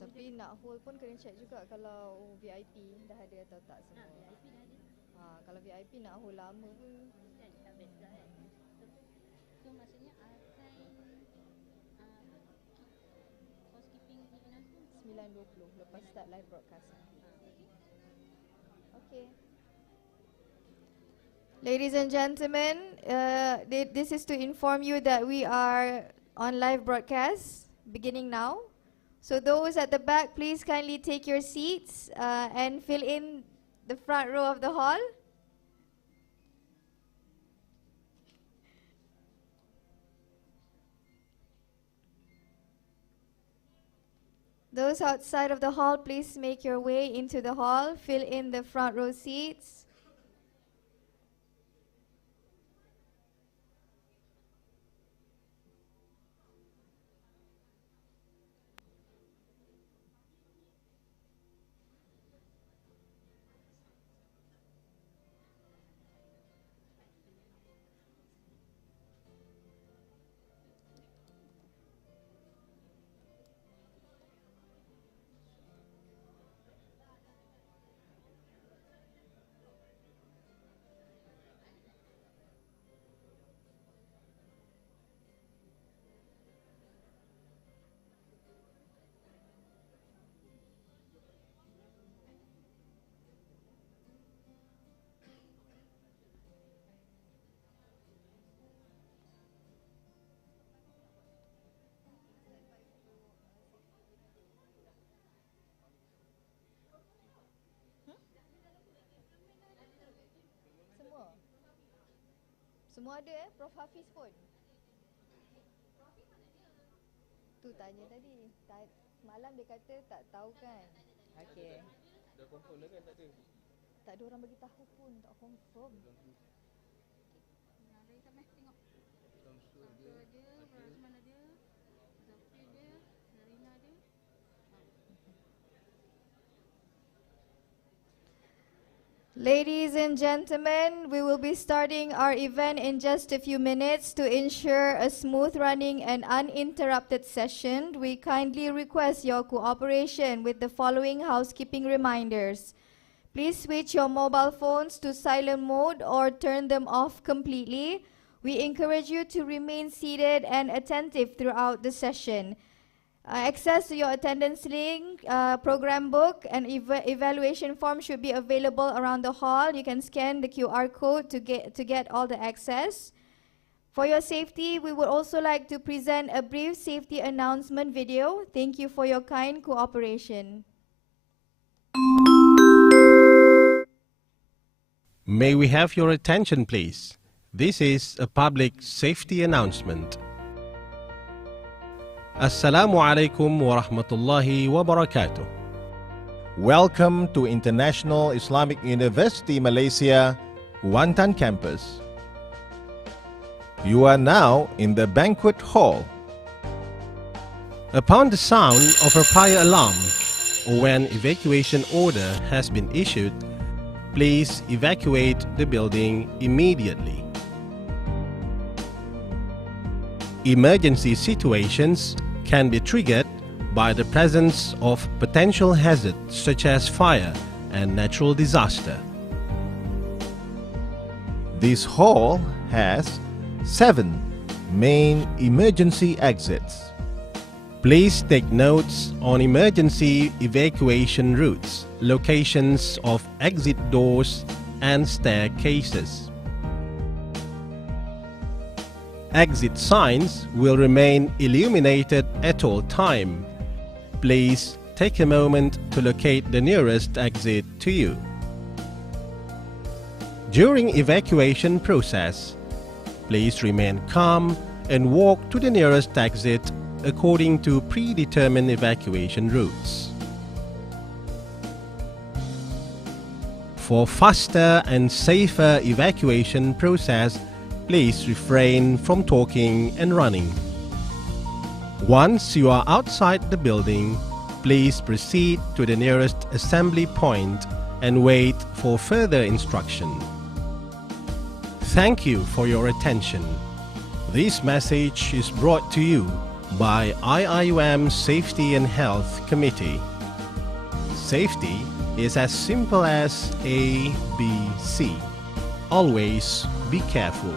Tapi nak hold pun kena check juga kalau VIP dah ada atau tak semua. VIP dah ada. Kalau VIP nak hold lama pun. Kan tak best lah kan. So maksudnya akan housekeeping di announcement 9.20 lepas start live broadcast. Okay. Ladies and gentlemen, this is to inform you that we are on live broadcast beginning now. So those at the back, please kindly take your seats and fill in the front row of the hall. Those outside of the hall, please make your way into the hall, fill in the front row seats. Semua ada Prof Hafiz pun. Tu tanya tadi. Semalam dia kata tak tahu kan. Okey. Dah confirm dah kan tak ada? Tak ada orang bagi tahu pun, tak confirm. Dari sampai tengok. Samsul Ada, Kamaruzzaman ada, Zafir ada, Zarina ada. Ladies and gentlemen, we will be starting our event in just a few minutes. To ensure a smooth running and uninterrupted session, we kindly request your cooperation with the following housekeeping reminders. Please switch your mobile phones to silent mode or turn them off completely. We encourage you to remain seated and attentive throughout the session. Access to your attendance link, program book, and evaluation form should be available around the hall. You can scan the QR code to get all the access. For your safety, we would also like to present a brief safety announcement video. Thank you for your kind cooperation. May we have your attention, please? This is a public safety announcement. Assalamu alaikum wa rahmatullahi wa barakatuh. Welcome to International Islamic University Malaysia, Kuantan campus. You are now in the banquet hall. Upon the sound of a fire alarm or when evacuation order has been issued, please evacuate the building immediately. Emergency situations can be triggered by the presence of potential hazards such as fire and natural disaster. This hall has 7 main emergency exits. Please take notes on emergency evacuation routes, locations of exit doors and staircases. Exit signs will remain illuminated at all time. Please take a moment to locate the nearest exit to you. During evacuation process, please remain calm and walk to the nearest exit according to predetermined evacuation routes. For faster and safer evacuation process, please refrain from talking and running. Once you are outside the building, please proceed to the nearest assembly point and wait for further instruction. Thank you for your attention. This message is brought to you by IIUM Safety and Health Committee. Safety is as simple as ABC. Always be careful.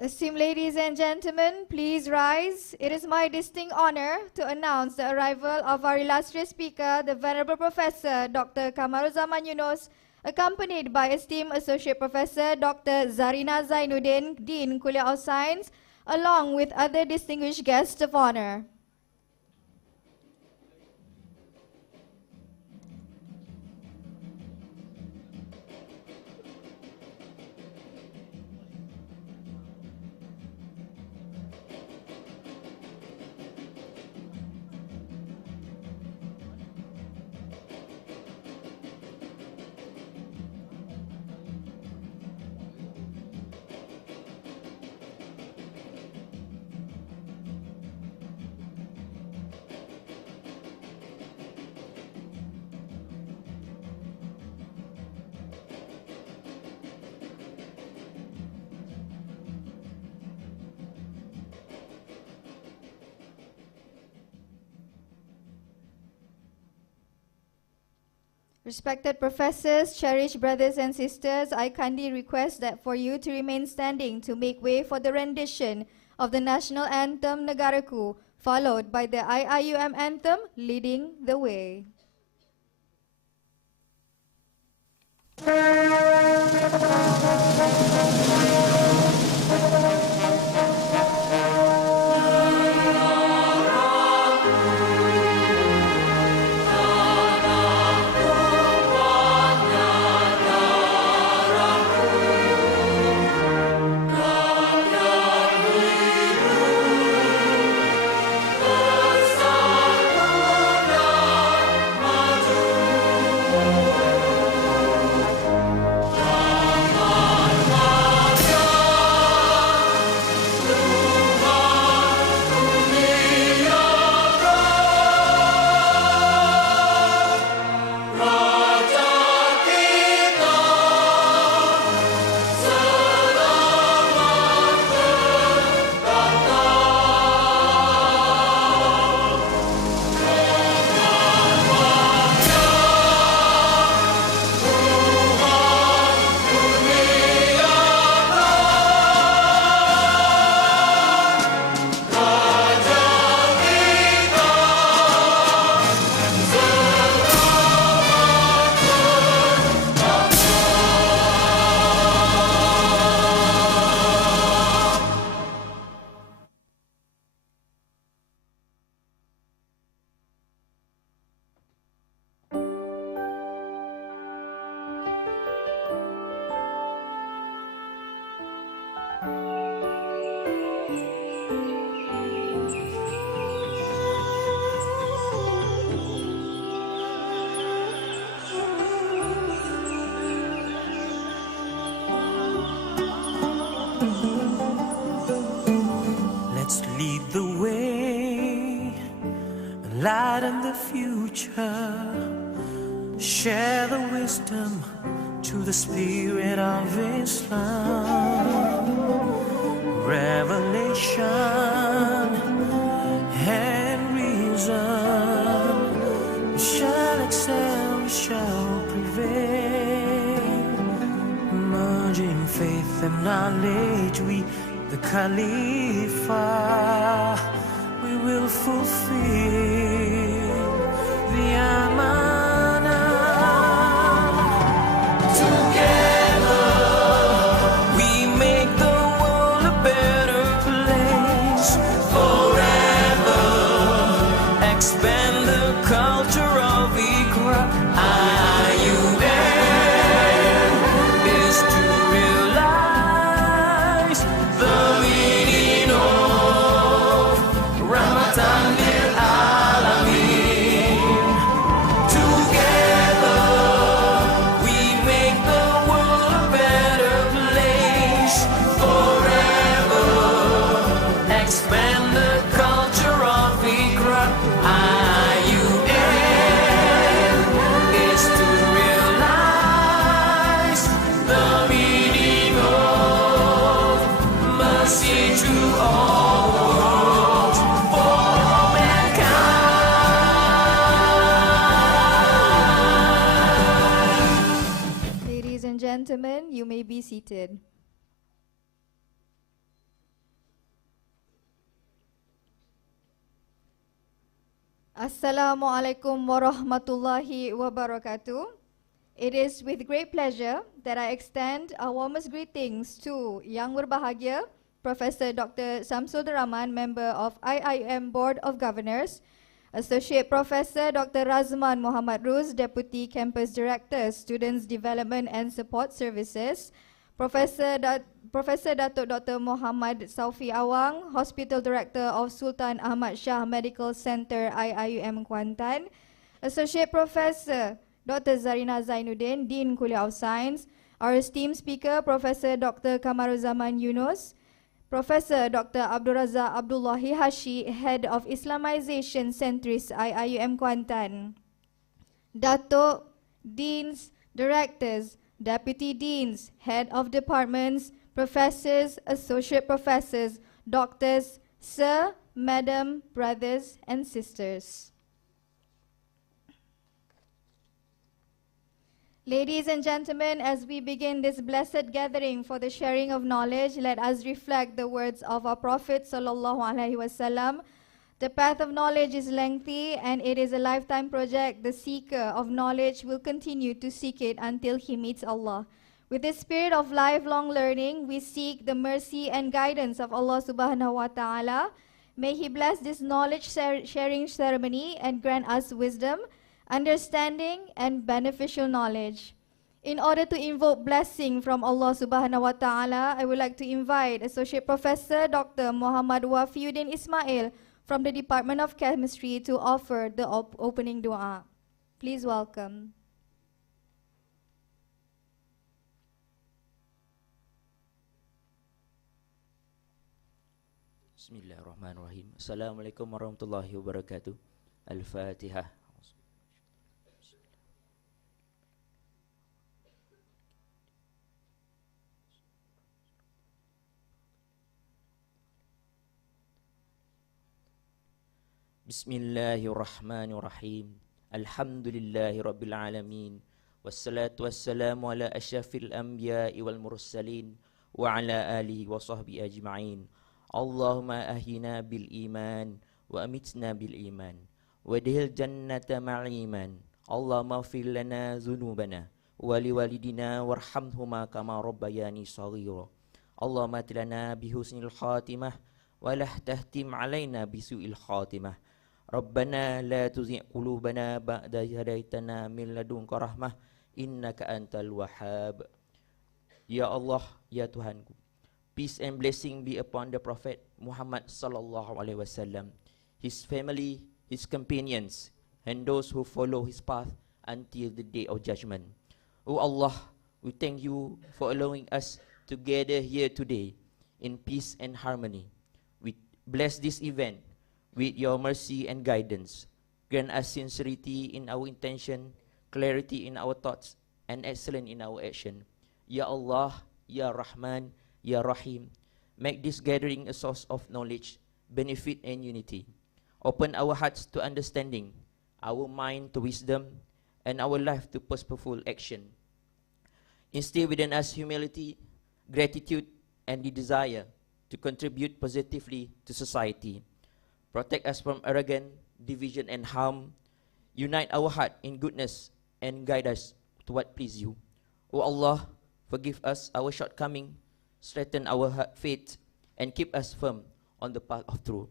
Esteemed ladies and gentlemen, please rise. It is my distinct honor to announce the arrival of our illustrious speaker, the Venerable Professor Dr. Kamaruzzaman Yunus, accompanied by esteemed Associate Professor Dr. Zarina Zainuddin, Dean Kuliah of Science, along with other distinguished guests of honor. Respected professors, cherished brothers and sisters, I kindly request that for you to remain standing to make way for the rendition of the national anthem Negaraku, followed by the IIUM anthem, Leading the Way. lighten the future, share the wisdom to the spirit of Islam. Revelation and reason shall excel, shall prevail. Merging faith and knowledge, we, the Khalifa, we will fulfill the Amanah. Together we make the world a better place. Forever expand the culture of Iqra. IUM is to realize the meaning of Ramadan lil Alamin. Together we make the world a better place. Forever expand the culture of Iqra. IUM is to realize the meaning of mercy to all worlds, for all mankind. Ladies and gentlemen, you may be seated. Assalamualaikum warahmatullahi wabarakatuh. It is with great pleasure that I extend our warmest greetings to Yang Berbahagia, Professor Dr. Samsul Rahman, member of IIUM Board of Governors, Associate Professor Dr. Razman Muhammad Ruz, Deputy Campus Director, Students Development and Support Services, Professor Datuk Dr. Muhammad Saufi Awang, Hospital Director of Sultan Ahmad Shah Medical Center IIUM Kuantan, Associate Professor Dr. Zarina Zainuddin, Dean Kuliah of Science, our esteemed speaker Professor Dr. Kamaruzzaman Yunus, Professor Dr. Abdul Razak Abdullahi Hashi, Head of Islamization Centris IIUM Kuantan, Datuk, Deans, Directors, Deputy Deans, Head of Departments, Professors, Associate Professors, Doctors, Sir, Madam, Brothers and Sisters. Ladies and gentlemen, as we begin this blessed gathering for the sharing of knowledge, let us reflect the words of our Prophet sallallahu alaihi wasallam. The path of knowledge is lengthy and it is a lifetime project. The seeker of knowledge will continue to seek it until he meets Allah. With the spirit of lifelong learning, we seek the mercy and guidance of Allah subhanahu wa ta'ala. May He bless this knowledge sharing ceremony and grant us wisdom, understanding and beneficial knowledge. In order to invoke blessing from Allah subhanahu wa ta'ala, I would like to invite Associate Professor Dr. Muhammad Wafiuddin Ismail from the Department of Chemistry to offer the opening dua. Please welcome. Bismillahirrahmanirrahim. Assalamualaikum warahmatullahi wabarakatuh. Al-Fatihah. Bismillahirrahmanirrahim. Alhamdulillahi rabbil alamin. Wassalatu wassalamu ala asyrafil anbiya'i wal mursalin wa ala alihi wa sahbihi ajma'in. Allahumma ahina bil iman wa amitna bil iman wa dihil jannata ma'iman. Allahumma ighfir lana dhunubana wa liwalidina warhamhuma kama rabbayani shaghira. Allahumma atilana bihusnil khatimah wa la tahtim alaina bisu'il khatimah. Rabbana la tuzigh qulubana ba'da idh hadaitana min ladunka rahmah innaka antal wahhab. Ya Allah, ya Tuhanku, peace and blessing be upon the Prophet Muhammad sallallahu alaihi wasallam, his family, his companions, and those who follow his path until the day of judgment. O Allah, we thank you for allowing us to gather here today in peace and harmony. We bless this event with your mercy and guidance. Grant us sincerity in our intention, clarity in our thoughts, and excellence in our action. Ya Allah, Ya Rahman, Ya Rahim, make this gathering a source of knowledge, benefit, and unity. Open our hearts to understanding, our mind to wisdom, and our life to purposeful action. Instill within us humility, gratitude, and the desire to contribute positively to society. Protect us from arrogance, division, and harm. Unite our heart in goodness and guide us to what please you. O Allah, forgive us our shortcoming, strengthen our faith, and keep us firm on the path of truth.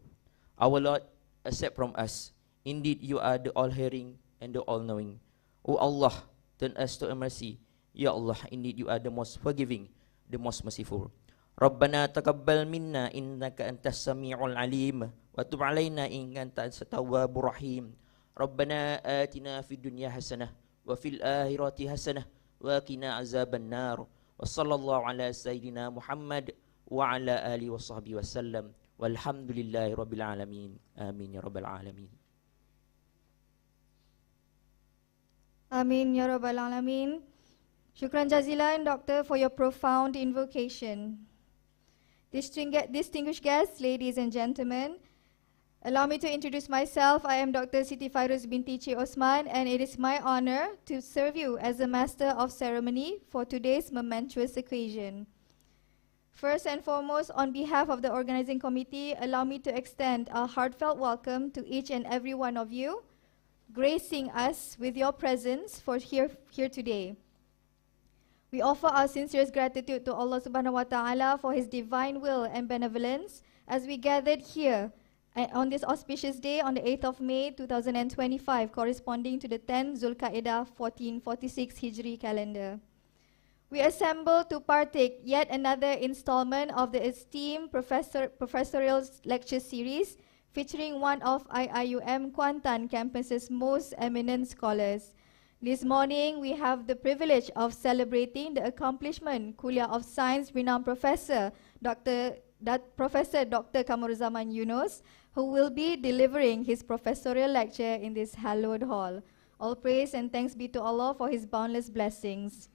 Our Lord, accept from us. Indeed, you are the all-hearing and the all-knowing. O Allah, turn us to a mercy. Ya Allah, indeed you are the most forgiving, the most merciful. ربنا تقبل منا إنك أنت السميع العليم وتب علينا إنك أنت التواب الرحيم ربنا آتنا في الدنيا حسنة وفي الآخرة حسنة وقنا عذاب النار وصلى الله على سيدنا محمد وعلى آله وصحبه وسلم والحمد لله رب العالمين آمين يا رب العالمين. Amin Ya Rabbal Alameen. Shukran jazilan, Doctor, for your profound invocation. Distinguished guests, ladies and gentlemen, allow me to introduce myself. I am Dr. Siti Fairuz binti K.O.S, and it is my honor to serve you as the Master of Ceremony for today's momentous occasion. First and foremost, on behalf of the organizing committee, allow me to extend a heartfelt welcome to each and every one of you, gracing us with your presence for here today. We offer our sincerest gratitude to Allah subhanahu wa ta'ala for His divine will and benevolence as we gathered here on this auspicious day on the 8th of May 2025, corresponding to the 10th Zulqa'edah 1446 Hijri calendar. We assemble to partake yet another installment of the esteemed Professorial lecture series featuring one of IIUM Kuantan campus's most eminent scholars. This morning, we have the privilege of celebrating the accomplishment Kuliah of Science renowned Professor Dr. Kamaruzzaman Yunus, who will be delivering his professorial lecture in this hallowed hall. All praise and thanks be to Allah for His boundless blessings.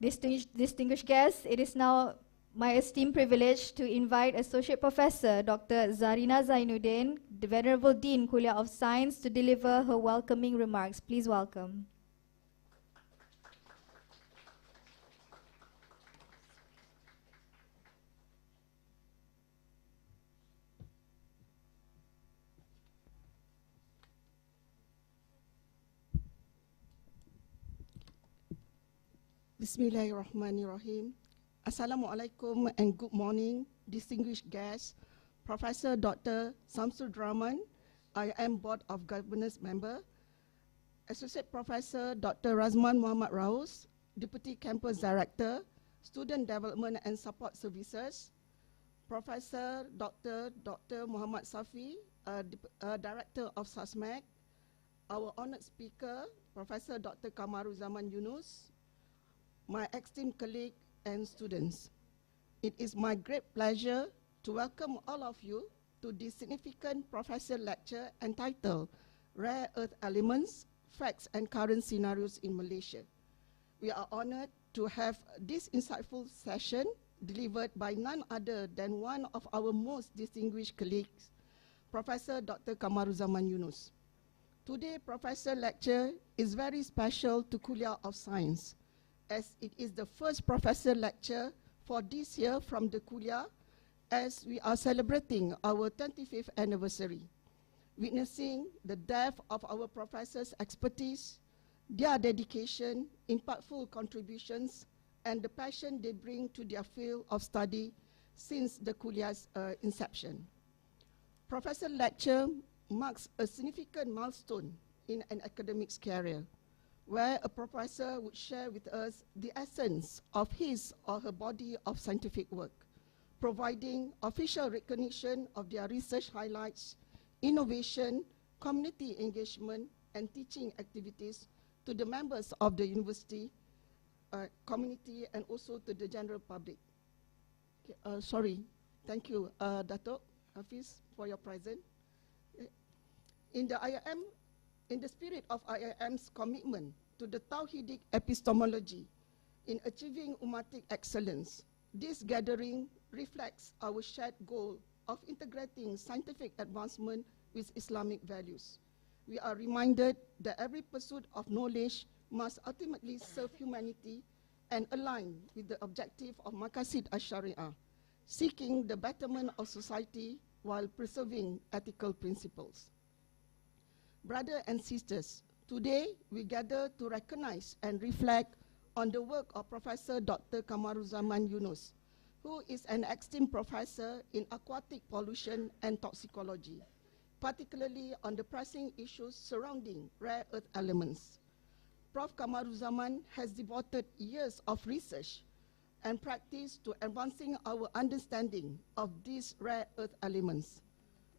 Distinguished guests, it is now my esteemed privilege to invite Associate Professor Dr. Zarina Zainuddin, the Venerable Dean Kuliah of Science, to deliver her welcoming remarks. Please welcome. Bismillahirrahmanirrahim. Assalamualaikum and good morning, distinguished guests. Professor Dr. Samsul Rahman, I am Board of Governors member. Associate Professor Dr. Razman Muhammad Raus, Deputy Campus Director, Student Development and Support Services. Professor Dr. Muhammad Safi, Director of SASMAC. Our honored speaker, Professor Dr. Kamaruzzaman Yunus. My esteemed colleague and students. It is my great pleasure to welcome all of you to this significant professor lecture entitled Rare Earth Elements, Facts and Current Scenarios in Malaysia. We are honored to have this insightful session delivered by none other than one of our most distinguished colleagues, Professor Dr. Kamaruzzaman Yunus. Today's professor lecture is very special to Kuliah of Science, as it is the first professor lecture for this year from the Kuliah, as we are celebrating our 25th anniversary, witnessing the depth of our professors' expertise, their dedication, impactful contributions, and the passion they bring to their field of study since the Kuliah's inception. Professor lecture marks a significant milestone in an academic's career, where a professor would share with us the essence of his or her body of scientific work, providing official recognition of their research highlights, innovation, community engagement, and teaching activities to the members of the university community and also to the general public. Thank you, Dato' Hafiz, for your presence. In the spirit of IIM's commitment to the Tawhidic epistemology in achieving Ummatic excellence, this gathering reflects our shared goal of integrating scientific advancement with Islamic values. We are reminded that every pursuit of knowledge must ultimately serve humanity and align with the objective of Maqasid al-Sharia, seeking the betterment of society while preserving ethical principles. Brothers and sisters, today we gather to recognize and reflect on the work of Professor Dr. Kamaruzzaman Yunus, who is an esteemed professor in aquatic pollution and toxicology, particularly on the pressing issues surrounding rare earth elements. Prof. Kamaruzzaman has devoted years of research and practice to advancing our understanding of these rare earth elements,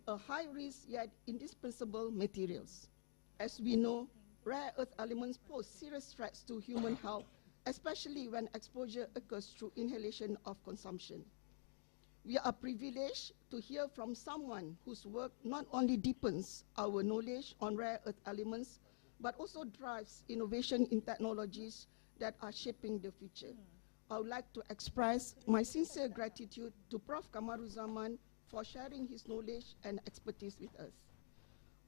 a high-risk yet indispensable materials. As we know, rare earth elements pose serious threats to human health, especially when exposure occurs through inhalation of consumption. We are privileged to hear from someone whose work not only deepens our knowledge on rare earth elements, but also drives innovation in technologies that are shaping the future. I would like to express my sincere gratitude to Prof. Kamaruzzaman for sharing his knowledge and expertise with us.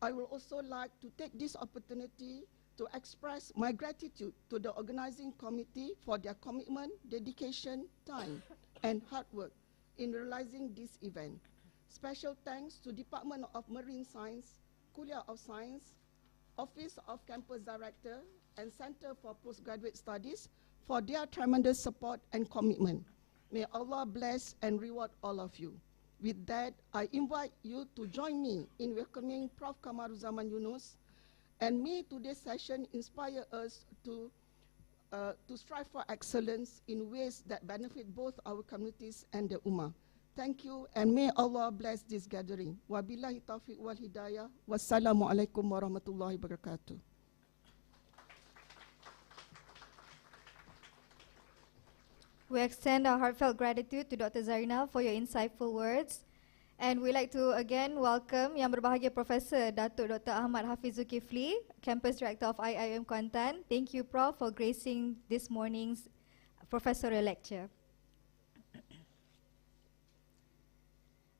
I would also like to take this opportunity to express my gratitude to the organizing committee for their commitment, dedication, time, and hard work in realizing this event. Special thanks to Department of Marine Science, Kuliah of Science, Office of Campus Director, and Center for Postgraduate Studies for their tremendous support and commitment. May Allah bless and reward all of you. With that, I invite you to join me in welcoming Prof. Kamaruzzaman Yunus, and may today's session inspire us to strive for excellence in ways that benefit both our communities and the Ummah. Thank you, and may Allah bless this gathering. Wabillahi taufiq wal hidayah. Wassalamu alaikum warahmatullahi wabarakatuh. We extend our heartfelt gratitude to Dr. Zarina for your insightful words. And we'd like to again welcome Yang Berbahagia Professor Datuk Dr. Ahmad Hafiz Zulkifli, Campus Director of IIUM Kuantan. Thank you, Prof, for gracing this morning's professorial lecture.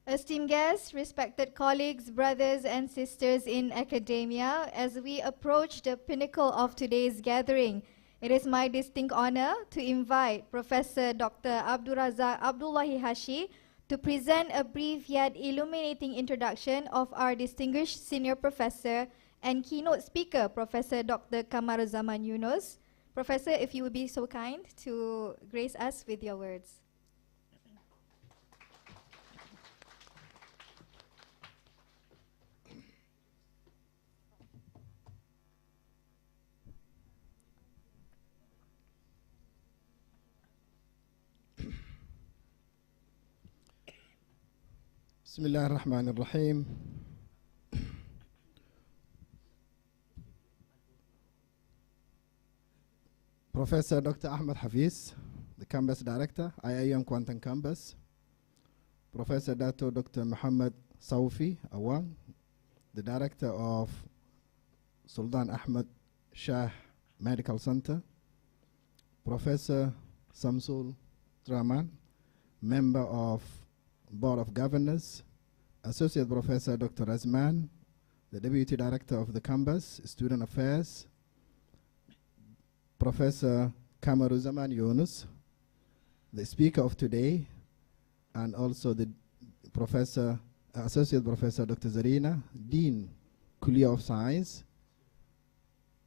Esteemed guests, respected colleagues, brothers and sisters in academia, as we approach the pinnacle of today's gathering, it is my distinct honor to invite Professor Dr. Abdulrazak Abdullahi Hashi to present a brief yet illuminating introduction of our distinguished senior professor and keynote speaker, Professor Dr. Kamaruzzaman Yunus. Professor, if you would be so kind to grace us with your words. Bismillah ar-Rahman ar-Rahim. Professor Dr. Ahmad Hafiz, the Campus Director, IIUM Kuantan Campus. Professor Dr. Muhammad Saufi Awang, the Director of Sultan Ahmad Shah Medical Center. Professor Samsul Draman, Member of Board of Governors. Associate Professor Dr. Razman, the Deputy Director of the Campus, Student Affairs. Professor Kamaruzzaman Yunus, the speaker of today, and also the Associate Professor Dr. Zarina, Dean, Kuliah of Science.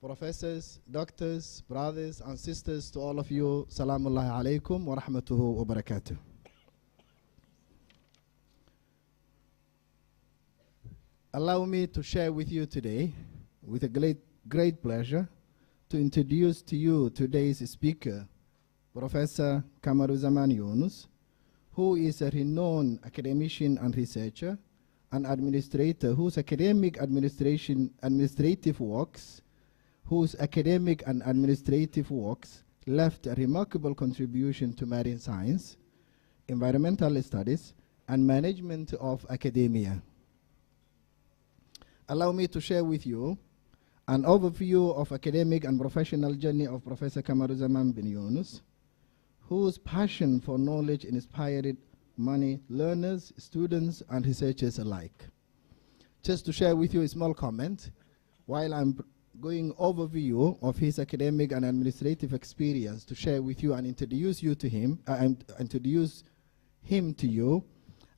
Professors, doctors, brothers and sisters, to all of you, Salamullahi alaikum wa rahmatuhu wa barakatuh. Allow me to share with you today, with a great pleasure, to introduce to you today's speaker, Professor Kamaruzzaman Yunus, who is a renowned academician and researcher, an administrator whose academic and administrative works left a remarkable contribution to marine science, environmental studies, and management of academia. allow me to share with you an overview of academic and professional journey of Professor Kamaruzzaman bin Yunus, whose passion for knowledge inspired many learners, students, and researchers alike. Just to share with you a small comment, while I'm going overview of his academic and administrative experience to share with you and introduce you to him, introduce him to you,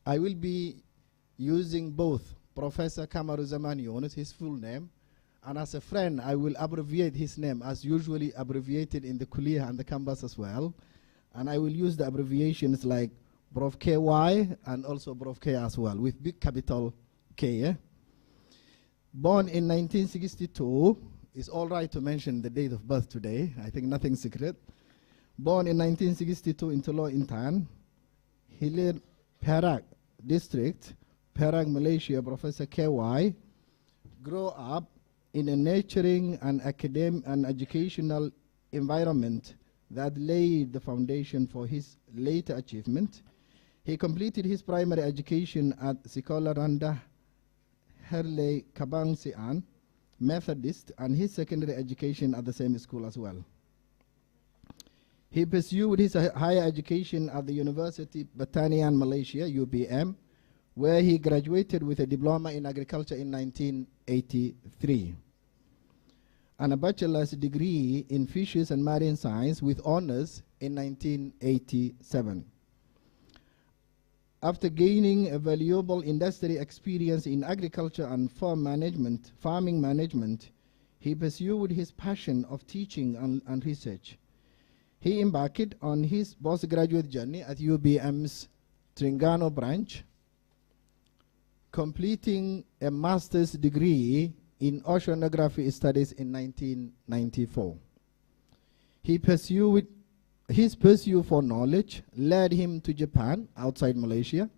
I will be using both Professor Kamaruzzaman Yunus, his full name, and as a friend, I will abbreviate his name as usually abbreviated in the Kuliah and the campus as well. And I will use the abbreviations like Prof KY and also Prof K as well, with big capital K. Eh? Born in 1962, it's all right to mention the date of birth today. I think nothing secret. Born in 1962 in Kuantan, Hilir Perak district, Perak, Malaysia. Professor KY grew up in a nurturing and academic and educational environment that laid the foundation for his later achievement. He completed his primary education at Sekolah Rendah Herley Kabang Sian Methodist and his secondary education at the same school as well. He pursued his higher education at the University Batanian Malaysia, UBM, where he graduated with a diploma in agriculture in 1983 and a bachelor's degree in fishes and marine science with honors in 1987. After gaining a valuable industry experience in agriculture and farming management, he pursued his passion of teaching and research. He embarked on his postgraduate journey at UBM's Terengganu branch, completing a master's degree in oceanography studies in 1994. His pursuit for knowledge led him to Japan, outside Malaysia,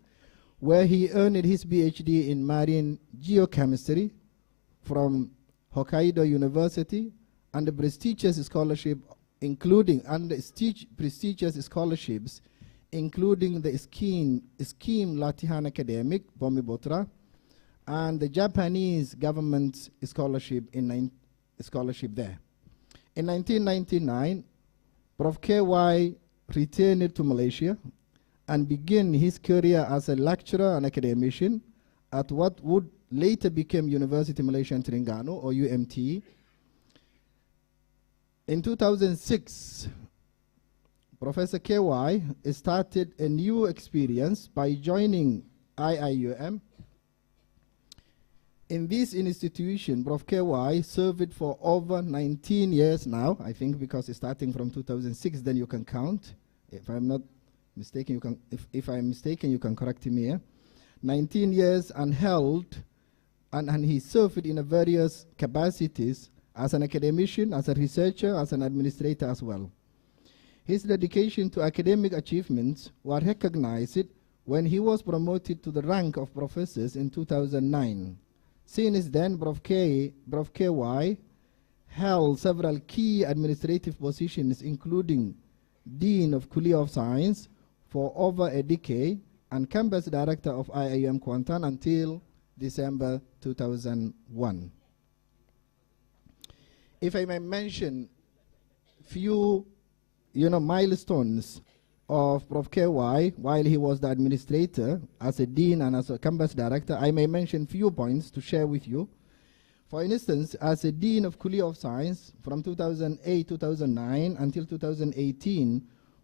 where he earned his PhD in marine geochemistry from Hokkaido University and a prestigious scholarship prestigious scholarships, including the scheme Latihan Academic, Bomibotra, and the Japanese government scholarship there. In 1999, Prof KY returned to Malaysia and began his career as a lecturer and academician at what would later become University Malaysia Terengganu, or UMT. In 2006, Professor KY started a new experience by joining IIUM. In this institution, Prof KY served for over 19 years now, I think, because it's starting from 2006, then you can count. If I'm not mistaken, if I'm mistaken, you can correct me here. 19 years and he served in various capacities as an academician, as a researcher, as an administrator as well. His dedication to academic achievements were recognized when he was promoted to the rank of professors in 2009. Since then, Prof KY held several key administrative positions, including Dean of Kuliah of Science for over a decade and Campus Director of IIUM Kuantan until December 2001. If I may mention few milestones of Prof KY while he was the administrator as a dean and as a campus director, I may mention few points to share with you. For instance, as a dean of Kuliah of Science from 2008-2009 until 2018,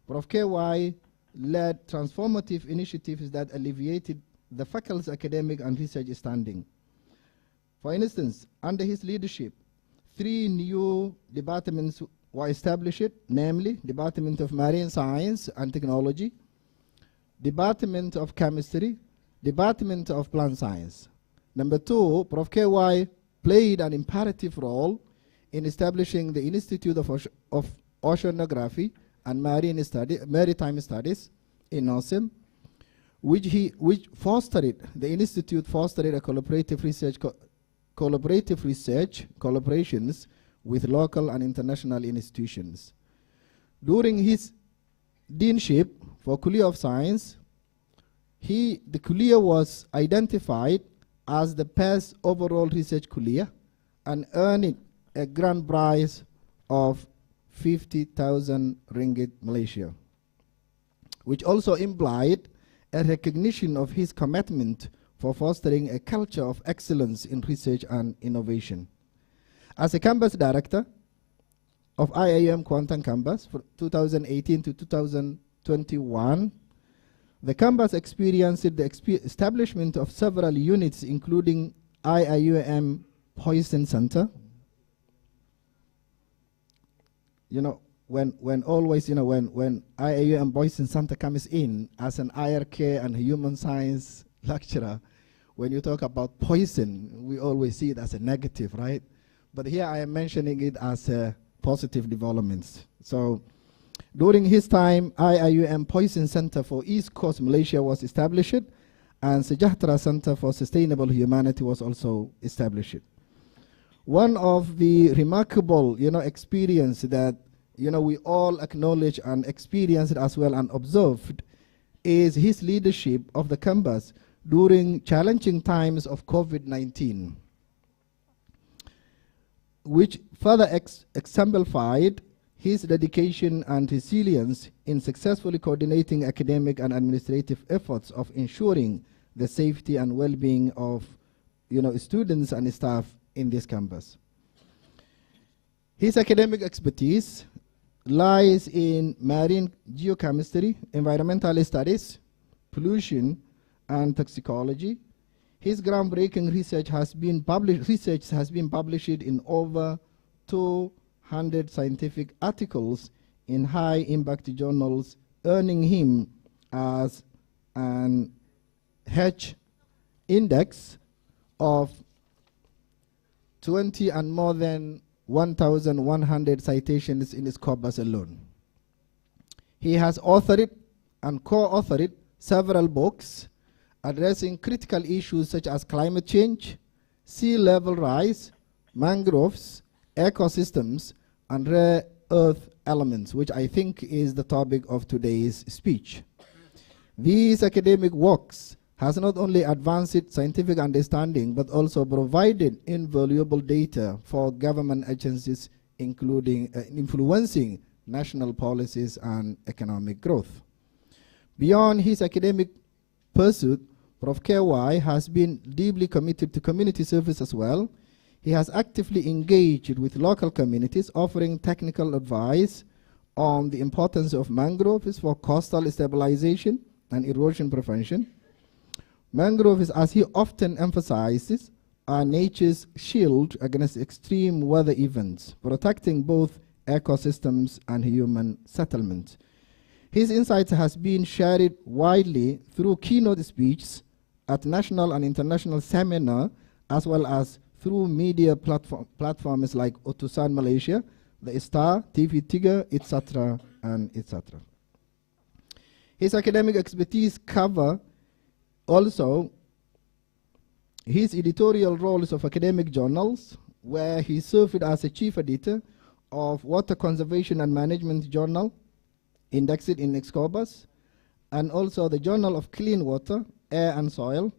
Prof KY led transformative initiatives that alleviated the faculty's academic and research standing. For instance, under his leadership, 3 new departments were established, namely Department of Marine Science and Technology, Department of Chemistry, Department of Plant Science. Number 2, Prof KY played an imperative role in establishing the Institute of Oceanography and Maritime Studies in OSIM, the Institute fostered a collaborative research collaborations with local and international institutions. During his deanship for Kuliah of Science, the Kuliah was identified as the best overall research kuliah and earning a grand prize of 50,000 ringgit Malaysia, which also implied a recognition of his commitment for fostering a culture of excellence in research and innovation. As a campus director of IIUM Kuantan campus from 2018 to 2021, the campus experienced the establishment of several units, including IIUM Poison Center. You know, when IIUM Poison Center comes in as an IRK and human science lecturer, when you talk about poison, we always see it as a negative, right? But here I am mentioning it as a positive developments. So during his time, IIUM Poison Center for East Coast Malaysia was established, and Sejahtera Center for Sustainable Humanity was also established. One of the remarkable, experience that, we all acknowledge and experienced as well and observed is his leadership of the campus during challenging times of COVID-19, which further exemplified his dedication and resilience in successfully coordinating academic and administrative efforts of ensuring the safety and well-being of students and staff in this campus. His academic expertise lies in marine geochemistry, environmental studies, pollution, and toxicology. His groundbreaking research has been published in over 200 scientific articles in high-impact journals, earning him as an H index of 20 and more than 1,100 citations in his corpus alone. He has authored and co-authored several books addressing critical issues such as climate change, sea level rise, mangroves, ecosystems, and rare earth elements, which I think is the topic of today's speech. These academic works has not only advanced scientific understanding, but also provided invaluable data for government agencies, including influencing national policies and economic growth. Beyond his academic pursuit, Prof. K.O.S. has been deeply committed to community service as well. He has actively engaged with local communities, offering technical advice on the importance of mangroves for coastal stabilization and erosion prevention. Mangroves, as he often emphasizes, are nature's shield against extreme weather events, protecting both ecosystems and human settlements. His insights has been shared widely through keynote speeches at national and international seminars, as well as through media platforms like Utusan Malaysia, The Star, TV3, etc., and etc. His academic expertise cover also his editorial roles of academic journals, where he served as a chief editor of Water Conservation and Management Journal, indexed in Excobus, and also the Journal of Clean Water, Air and Soil.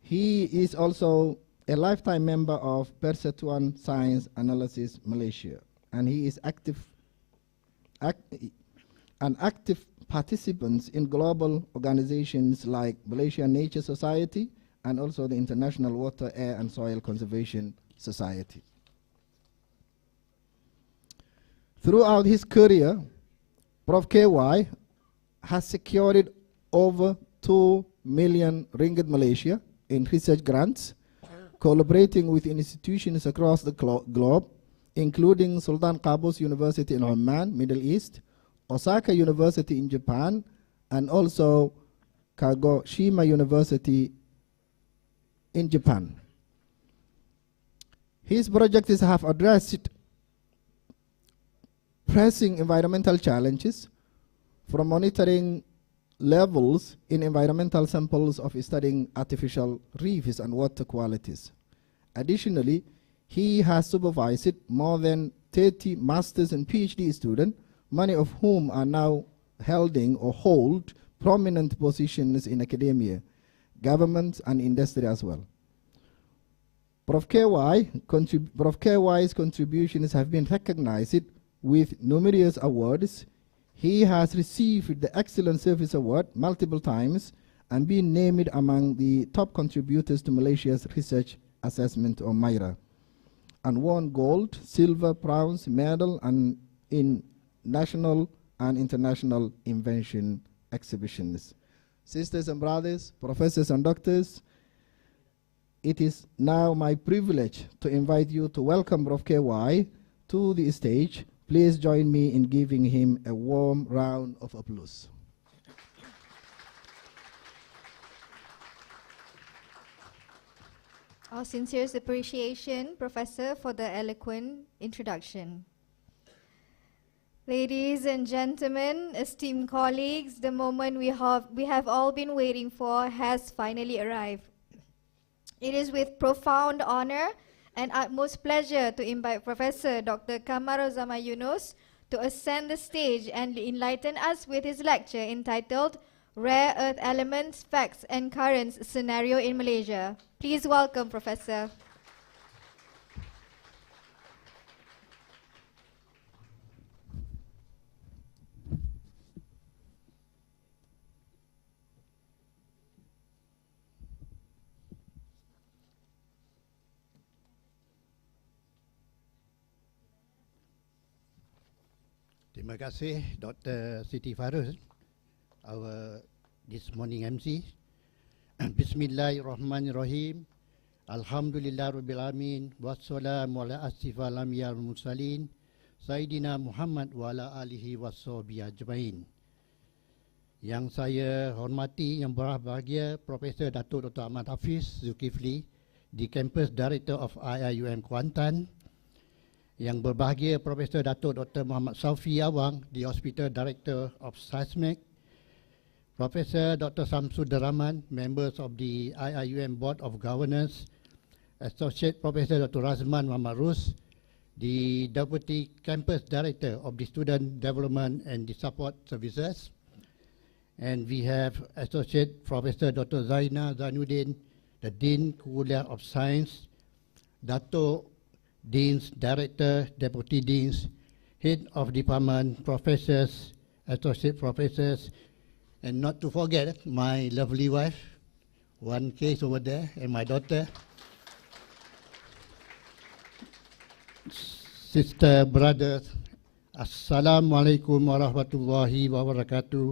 He is also a lifetime member of Persatuan Science Analysis Malaysia, and he is an active participant in global organizations like Malaysia Nature Society and also the International Water, Air and Soil Conservation Society. Throughout his career, Prof. K.O.S. has secured over 2 million ringgit Malaysia in research grants, collaborating with institutions across the globe, including Sultan Qaboos University in Oman, Middle East, Osaka University in Japan, and also Kagoshima University in Japan. His projects have addressed pressing environmental challenges, from monitoring levels in environmental samples of studying artificial reefs and water qualities. Additionally, he has supervised more than 30 master's and PhD students, many of whom are now holding or hold prominent positions in academia, government, and industry as well. Prof. KY's contributions have been recognized with numerous awards. He has received the Excellent Service Award multiple times and been named among the top contributors to Malaysia's Research Assessment, or MIRA, and won gold, silver, bronze medal and in national and international invention exhibitions. Sisters and brothers, professors and doctors, it is now my privilege to invite you to welcome Prof. KY to the stage. Please join me in giving him a warm round of applause. Our sincerest appreciation, Professor, for the eloquent introduction. Ladies and gentlemen, esteemed colleagues, the moment we have all been waiting for has finally arrived. It is with profound honor and utmost pleasure to invite Professor Dr. Kamaruzzaman Yunus to ascend the stage and enlighten us with his lecture entitled Rare Earth Elements, Facts and Currents Scenario in Malaysia. Please welcome, Professor. Terima kasih Dr. Siti Farus, our this morning MC. Bismillahirrahmanirrahim. Alhamdulillah Rabbil Alamin. Wassalamu ala asifal amyal mursalin. Sayyidina Muhammad wa ala alihi wassabihi ajmain. Yang saya hormati, yang berbahagia, Profesor Datuk Dr. Ahmad Hafiz Zulkifli, di Campus Director of IIUM Kuantan. Yang berbahagia Profesor Datuk Dr. Muhammad Saufi Awang, the Hospital Director of Seismic. Professor Dr. Samsudaraman, members of the IIUM Board of Governors. Associate Professor Dr. Razman Muhammad Rus, the Deputy Campus Director of the Student Development and the Support Services. And we have Associate Professor Dr. Zaina Zainuddin, the Dean Kuliah of Science. Dato Deans, Director, Deputy Deans, Head of Department, Professors, Associate Professors, and not to forget my lovely wife, one case over there, and my daughter. Sister, brothers, Assalamualaikum warahmatullahi wabarakatuh.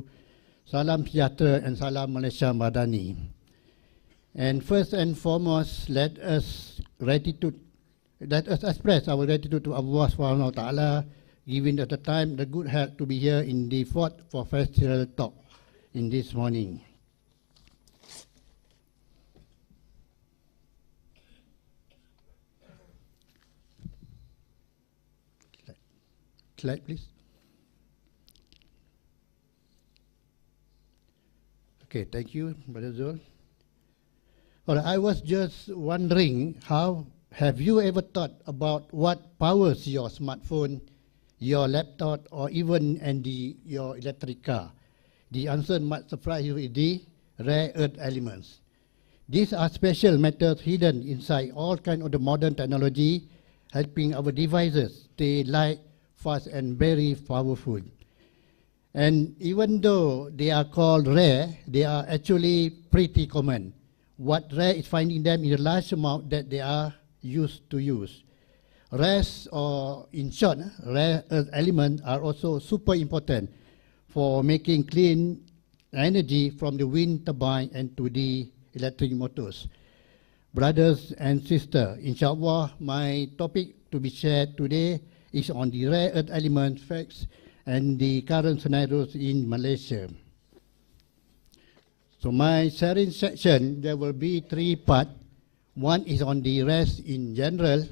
Salam sejahtera and salam Malaysia Madani. And first and foremost, let us express our gratitude to Allah Subhanahu wa Taala, giving at the time the good health to be here in the fourth professional talk in this morning. Slide, please. Okay, thank you, Brother Zul. All right, I was just wondering, how have you ever thought about what powers your smartphone, your laptop, or even your electric car? The answer might surprise you with the rare earth elements. These are special metals hidden inside all kinds of the modern technology, helping our devices stay light, fast, and very powerful. And even though they are called rare, they are actually pretty common. What rare is finding them in a large amount that they are used to use. Rares, or in short, rare earth elements are also super important for making clean energy from the wind turbine and to the electric motors. Brothers and sisters, inshallah, my topic to be shared today is on the rare earth element facts and the current scenarios in Malaysia. So my sharing section, there will be three parts. One is on the rares in general.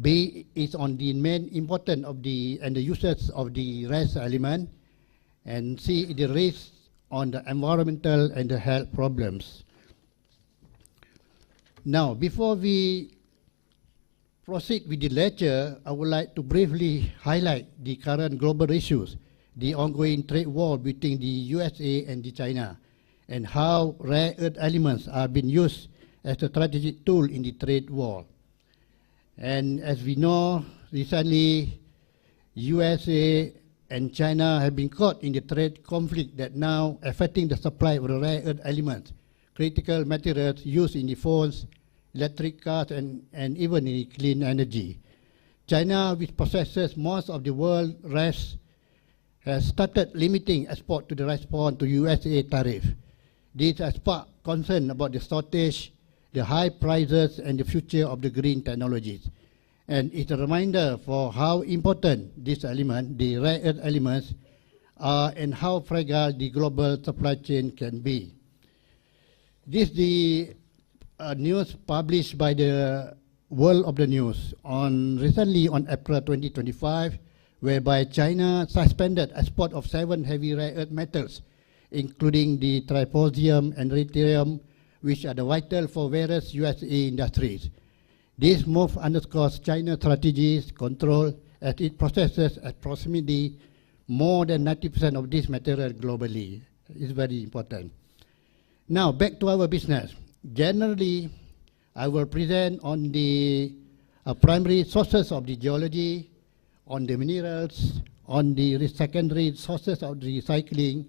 B is on the main importance of the uses of the rares element. And C, the risk on the environmental and the health problems. Now, before we proceed with the lecture, I would like to briefly highlight the current global issues, the ongoing trade war between the USA and China, and how rare earth elements are being used as a strategic tool in the trade war. And as we know, recently USA and China have been caught in the trade conflict that now affecting the supply of the rare earth elements, critical materials used in the phones, electric cars, and even in clean energy. China, which possesses most of the world's rares, has started limiting export to the response to USA tariff. This has sparked concern about the shortage, the high prices, and the future of the green technologies. And it's a reminder for how important this element, the rare earth elements, are and how fragile the global supply chain can be. This is the news published by the World of the News recently on April 2025, whereby China suspended export of 7 heavy rare earth metals, including the tryptosium and deuterium, which are vital for various USA industries. This move underscores China's strategies control as it processes approximately more than 90% of this material globally. It's very important. Now, back to our business. Generally, I will present on the primary sources of the geology, on the minerals, on the secondary sources of the recycling,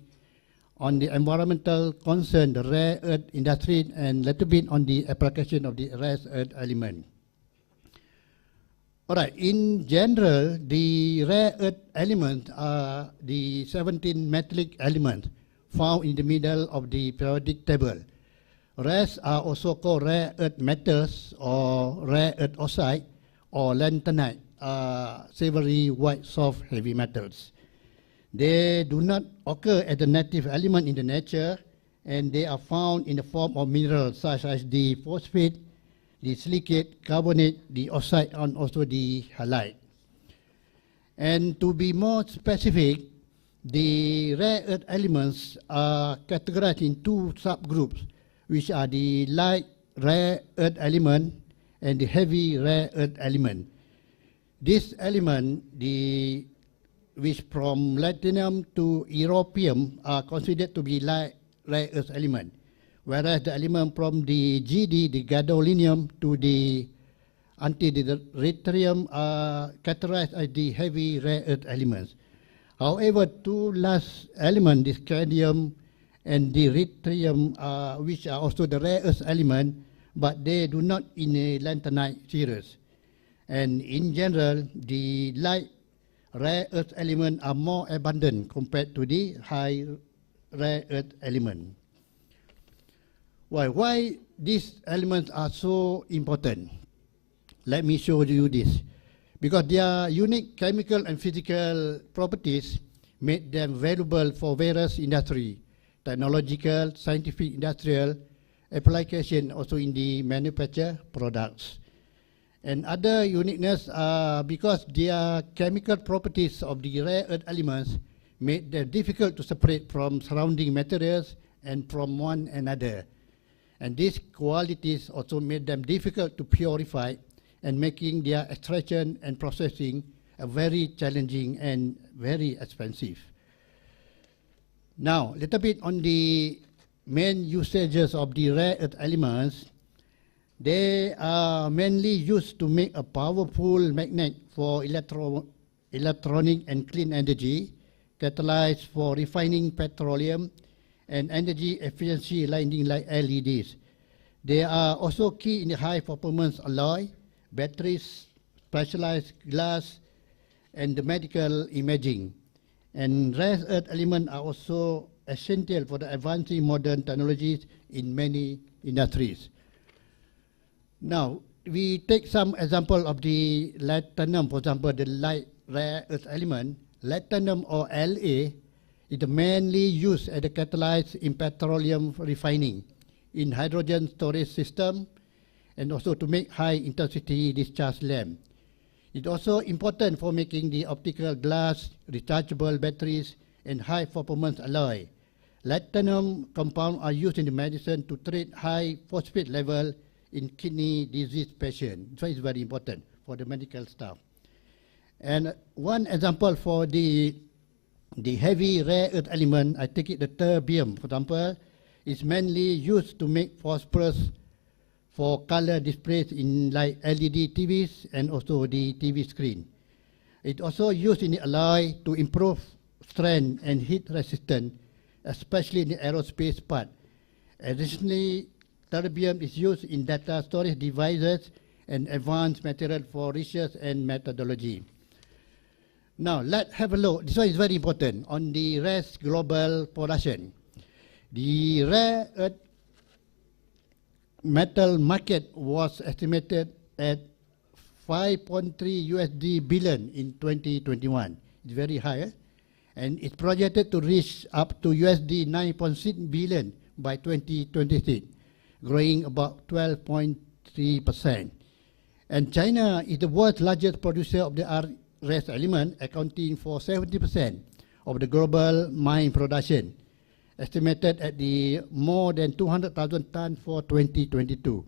on the environmental concern, the rare earth industry, and a little bit on the application of the rare earth element. All right, in general, the rare earth elements are the 17 metallic elements found in the middle of the periodic table. Rest are also called rare earth metals or rare earth oxide or lanthanide, savory white soft heavy metals. They do not occur as a native element in the nature, and they are found in the form of minerals such as the phosphate, the silicate, carbonate, the oxide, and also the halide. And to be more specific, the rare earth elements are categorized in 2 subgroups, which are the light rare earth element and the heavy rare earth element. This element, which from platinum to europium, are considered to be light rare earth element, whereas the element from the GD, the gadolinium, to the antideuterium are categorized as the heavy rare earth elements. However, 2 last elements, the scandium and the deuterium, which are also the rare earth element, but they do not in a lanthanide series. And in general, the light rare earth elements are more abundant compared to the high rare earth element. Why these elements are so important? Let me show you this. Because their unique chemical and physical properties made them valuable for various industry, technological, scientific, industrial application, also in the manufacture products. And other uniqueness are because their chemical properties of the rare earth elements made them difficult to separate from surrounding materials and from one another. And these qualities also made them difficult to purify and making their extraction and processing very challenging and very expensive. Now, a little bit on the main usages of the rare earth elements. They are mainly used to make a powerful magnet for electronic and clean energy, catalyzed for refining petroleum, and energy efficiency lighting like LEDs. They are also key in the high performance alloy, batteries, specialized glass, and the medical imaging. And rare earth elements are also essential for the advancing modern technologies in many industries. Now, we take some example of the lanthanum, for example, the light rare earth element. Lanthanum or La is mainly used as a catalyst in petroleum refining, in hydrogen storage system, and also to make high intensity discharge lamp. It's also important for making the optical glass, rechargeable batteries, and high performance alloy. Lanthanum compounds are used in the medicine to treat high phosphate level in kidney disease patients. So it's very important for the medical staff. And one example for the heavy rare earth element, I take it the terbium, for example, is mainly used to make phosphorus for color displays in like LED TVs and also the TV screen. It also used in the alloy to improve strength and heat resistance, especially in the aerospace part. Additionally, terbium is used in data storage devices and advanced material for research and methodology. Now, let's have a look. This one is very important on the rare global production. The rare earth metal market was estimated at 5.3 USD billion in 2021. It's very high, and it's projected to reach up to USD 9.6 billion by 2026, growing about 12.3%. And China is the world's largest producer of the rare element, accounting for 70% of the global mine production, estimated at the more than 200,000 tons for 2022.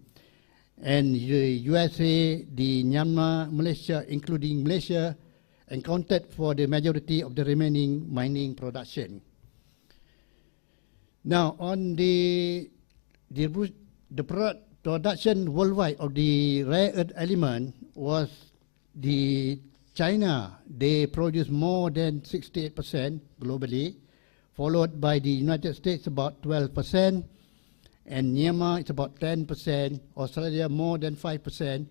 And the USA, the Myanmar, Malaysia, including Malaysia, accounted for the majority of the remaining mining production. Now, on the production worldwide of the rare earth element was the China. They produce more than 68% globally, followed by the United States about 12%, and Myanmar is about 10%, Australia more than 5%,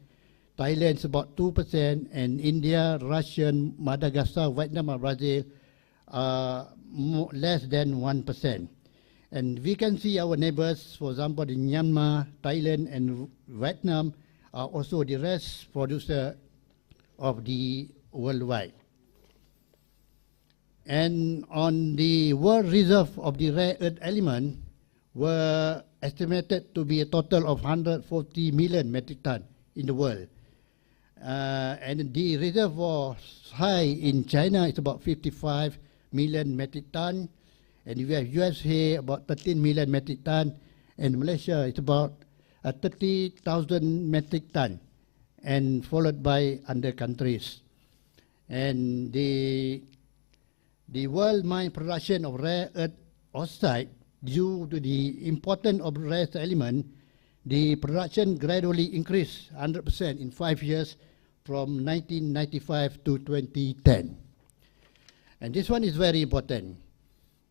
Thailand is about 2%, and India, Russia, Madagascar, Vietnam, and Brazil less than 1%. And we can see our neighbors, for example, in Myanmar, Thailand, and Vietnam are also the rest producer of the worldwide. And on the world reserve of the rare earth element were estimated to be a total of 140 million metric ton in the world. And the reserve was high in China, it's about 55 million metric ton. And we have USA about 13 million metric ton, and Malaysia it's about 30,000 metric ton, and followed by other countries. And the world mine production of rare earth oxide, due to the importance of rare element, the production gradually increased 100% in 5 years from 1995 to 2010. And this one is very important.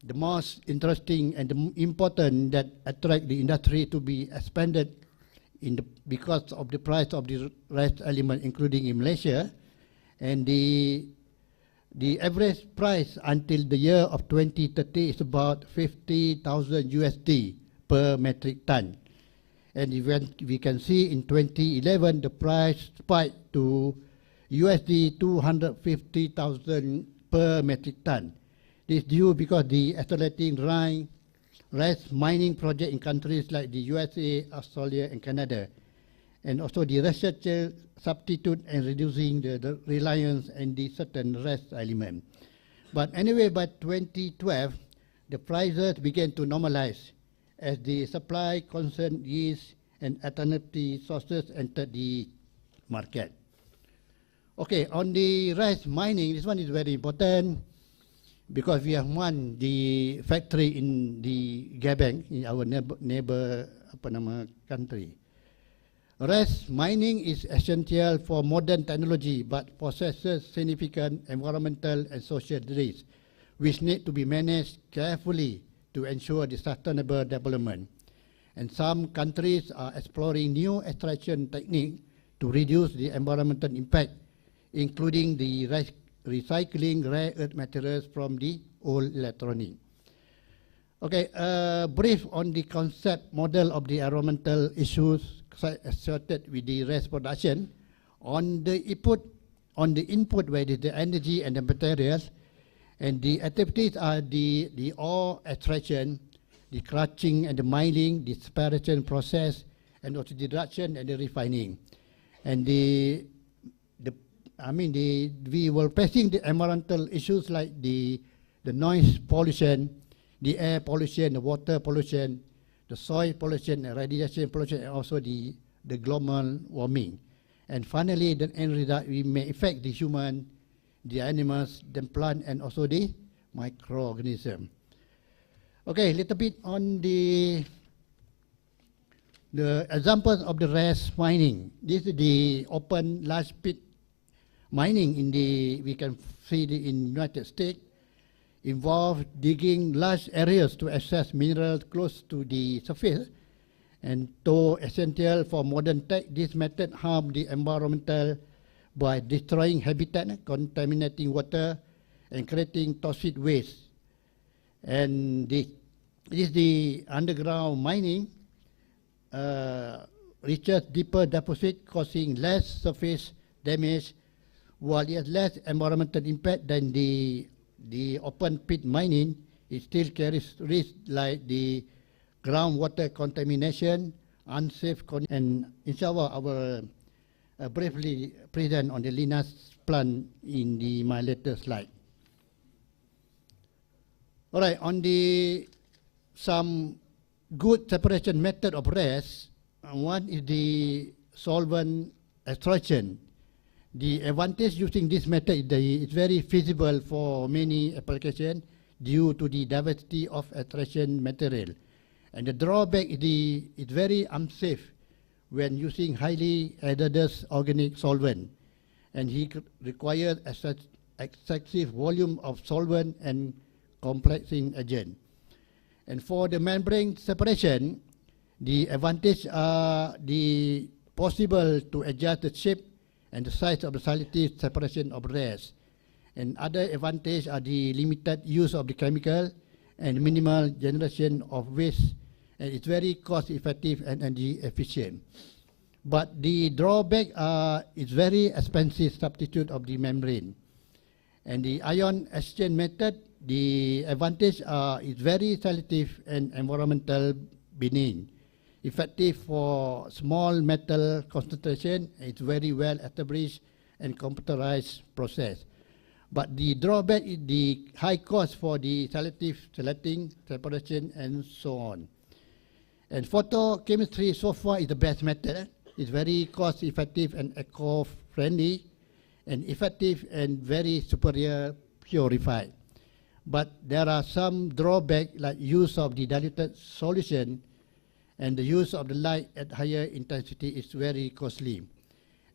The most interesting and the important that attract the industry to be expanded because of the price of the rare element, including in Malaysia, and the average price until the year of 2030 is about 50,000 USD per metric ton. And we can see in 2011 the price spiked to USD 250,000 per metric ton. This is due because the accelerating rare mining project in countries like the USA, Australia, and Canada, and also the research substitute and reducing the reliance on the certain rare element. But anyway, by 2012, the prices began to normalize as the supply concern ease and alternative sources entered the market. Okay, on the rare mining, this one is very important, because we have one the factory in the Gabang, in our neighbor country. Rare mining is essential for modern technology, but possesses significant environmental and social risks, which need to be managed carefully to ensure the sustainable development. And some countries are exploring new extraction techniques to reduce the environmental impact, including the recycling rare earth materials from the old electronic. Okay, brief on the concept model of the environmental issues associated with the rare production. On the input where is the energy and the materials, and the activities are the ore extraction, the crushing and the mining, the separation process, and also the reduction and the refining. And we were facing the environmental issues like the noise pollution, the air pollution, the water pollution, the soil pollution, the radiation pollution, and also the global warming. And finally, the end result, we may affect the human, the animals, the plant, and also the microorganism. Okay, a little bit on the The examples of the RES mining. This is the open large pit mining in the, we can see it in United States, involve digging large areas to access minerals close to the surface. And though essential for modern tech, this method harm the environmental by destroying habitat, contaminating water, and creating toxic waste. And this is the underground mining, reaches deeper deposit, causing less surface damage, while it has less environmental impact than the open pit mining. It still carries risk like the groundwater contamination, unsafe and inshallah I will briefly present on the Linus plant in my later slide. All right, on the some good separation method of RES, one is the solvent extraction. The advantage using this method is very feasible for many applications due to the diversity of extraction material. And the drawback is it's very unsafe when using highly hazardous organic solvent. And he requires excessive volume of solvent and complexing agent. And for the membrane separation, the advantage are the possible to adjust the shape and the size of the selective separation of RES. And other advantage are the limited use of the chemical and minimal generation of waste, and it's very cost effective and energy efficient. But the drawback is very expensive substitute of the membrane. And the ion exchange method, the advantage is very selective and environmental benign. Effective for small metal concentration, it's very well established and computerized process. But the drawback is the high cost for the selective selecting, separation, and so on. And photochemistry so far is the best method. It's very cost effective and eco-friendly, and effective and very superior purified. But there are some drawbacks like use of the diluted solution, and the use of the light at higher intensity is very costly.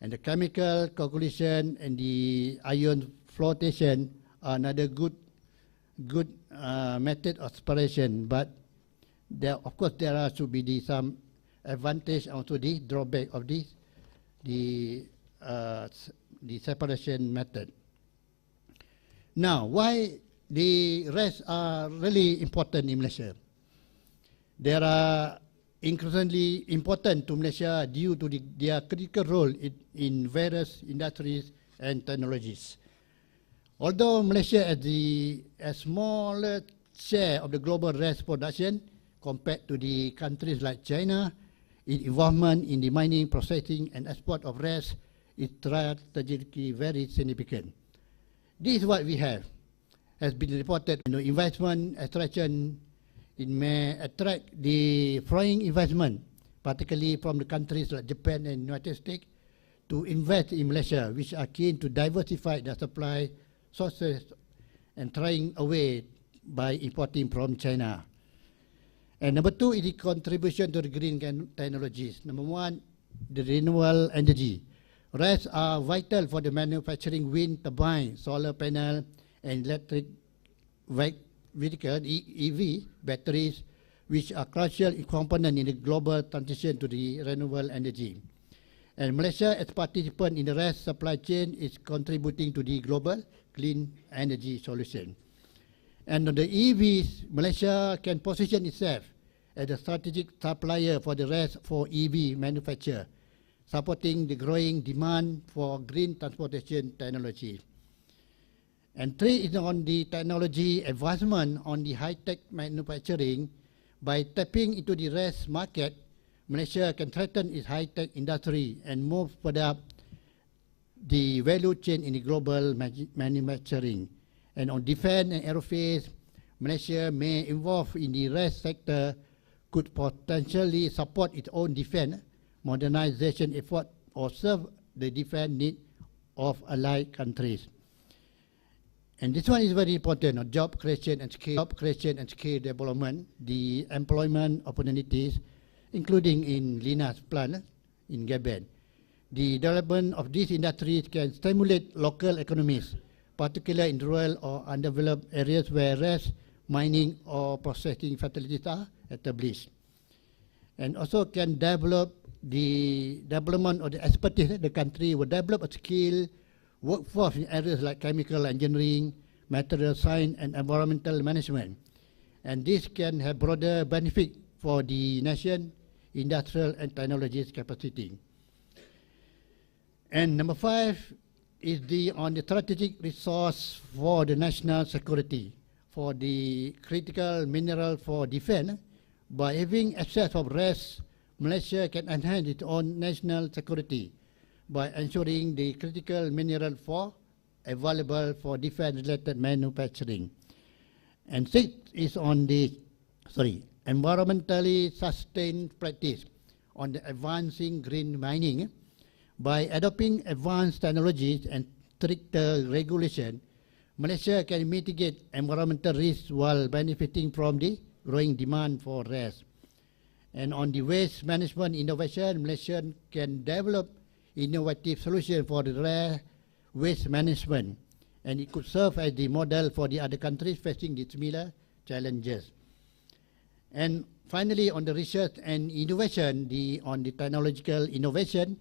And the chemical calculation and the ion flotation are another good method of separation. But there, of course, should be some advantage, also the drawback of this, the separation method. Now, why the rest are really important in Malaysia? They are increasingly important to Malaysia due to their critical role in various industries and technologies. Although Malaysia has a smaller share of the global rice production compared to the countries like China, its involvement in the mining, processing, and export of rice is strategically very significant. This is what we have, has been reported. Investment attraction, it may attract the foreign investment, particularly from the countries like Japan and United States, to invest in Malaysia, which are keen to diversify their supply sources and trying away by importing from China. And number two is the contribution to the green technologies. Number one, the renewable energy. Rest are vital for the manufacturing wind turbine, solar panel, and electric vehicle, EV, batteries, which are crucial component in the global transition to the renewable energy. And Malaysia, as participant in the rest supply chain, is contributing to the global clean energy solution. And on the EVs, Malaysia can position itself as a strategic supplier for the rest for EV manufacture, supporting the growing demand for green transportation technology. And three is on the technology advancement on the high-tech manufacturing. By tapping into the rest market, Malaysia can threaten its high-tech industry and move further up the value chain in the global manufacturing. And on defense and aerospace, Malaysia may involve in the rest sector, could potentially support its own defense modernization effort or serve the defense need of allied countries. And this one is very important on job creation and skill development, the employment opportunities, including in Lina's plant in Gabon. The development of these industries can stimulate local economies, particularly in rural or undeveloped areas where rest, mining or processing facilities are established. And also can develop the development of the expertise. The country will develop a skilled workforce in areas like chemical engineering, material science and environmental management. And this can have broader benefit for the nation, industrial and technologies capacity. And number 5 is on the strategic resource for the national security, for the critical mineral for defense. By having access of rest, Malaysia can enhance its own national security by ensuring the critical mineral for available for defense-related manufacturing. And 6 is on the environmentally sustained practice on the advancing green mining. By adopting advanced technologies and stricter regulation, Malaysia can mitigate environmental risks while benefiting from the growing demand for rest. And on the waste management innovation, Malaysia can develop innovative solutions for the rare waste management, and it could serve as the model for the other countries facing the similar challenges. And finally, on the research and innovation, on the technological innovation,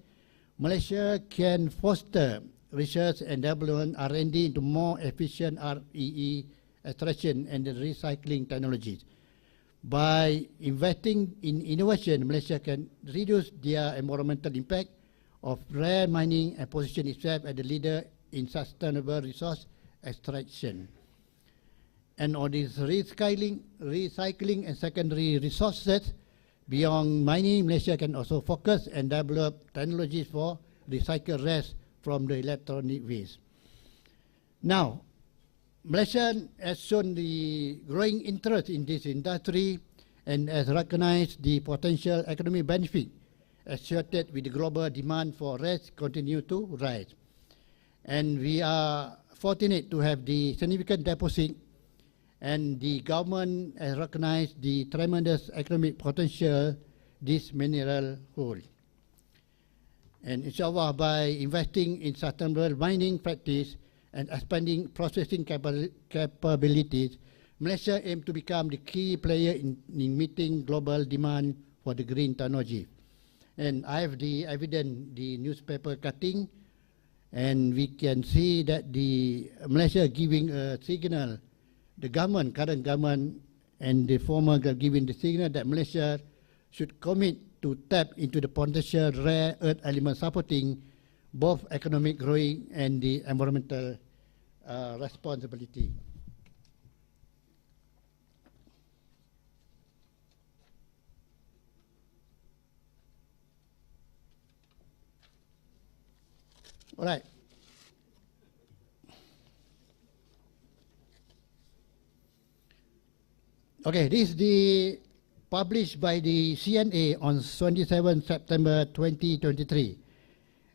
Malaysia can foster research and development R&D into more efficient REE extraction and recycling technologies. By investing in innovation, Malaysia can reduce their environmental impact of rare mining and position itself as the leader in sustainable resource extraction. And on this recycling and secondary resources, beyond mining, Malaysia can also focus and develop technologies for recycled rest from the electronic waste. Now, Malaysia has shown the growing interest in this industry and has recognized the potential economic benefit associated with the global demand for rest continue to rise. And we are fortunate to have the significant deposit, and the government has recognized the tremendous economic potential this mineral holds. And inshallah, by investing in sustainable mining practice and expanding processing capabilities, Malaysia aims to become the key player in meeting global demand for the green technology. And I have the evidence, the newspaper cutting, and we can see that the Malaysia giving a signal, the government, current government and the former giving the signal that Malaysia should commit to tap into the potential rare earth elements supporting both economic growing and the environmental responsibility. All right. Okay, this is the published by the CNA on 27 September 2023.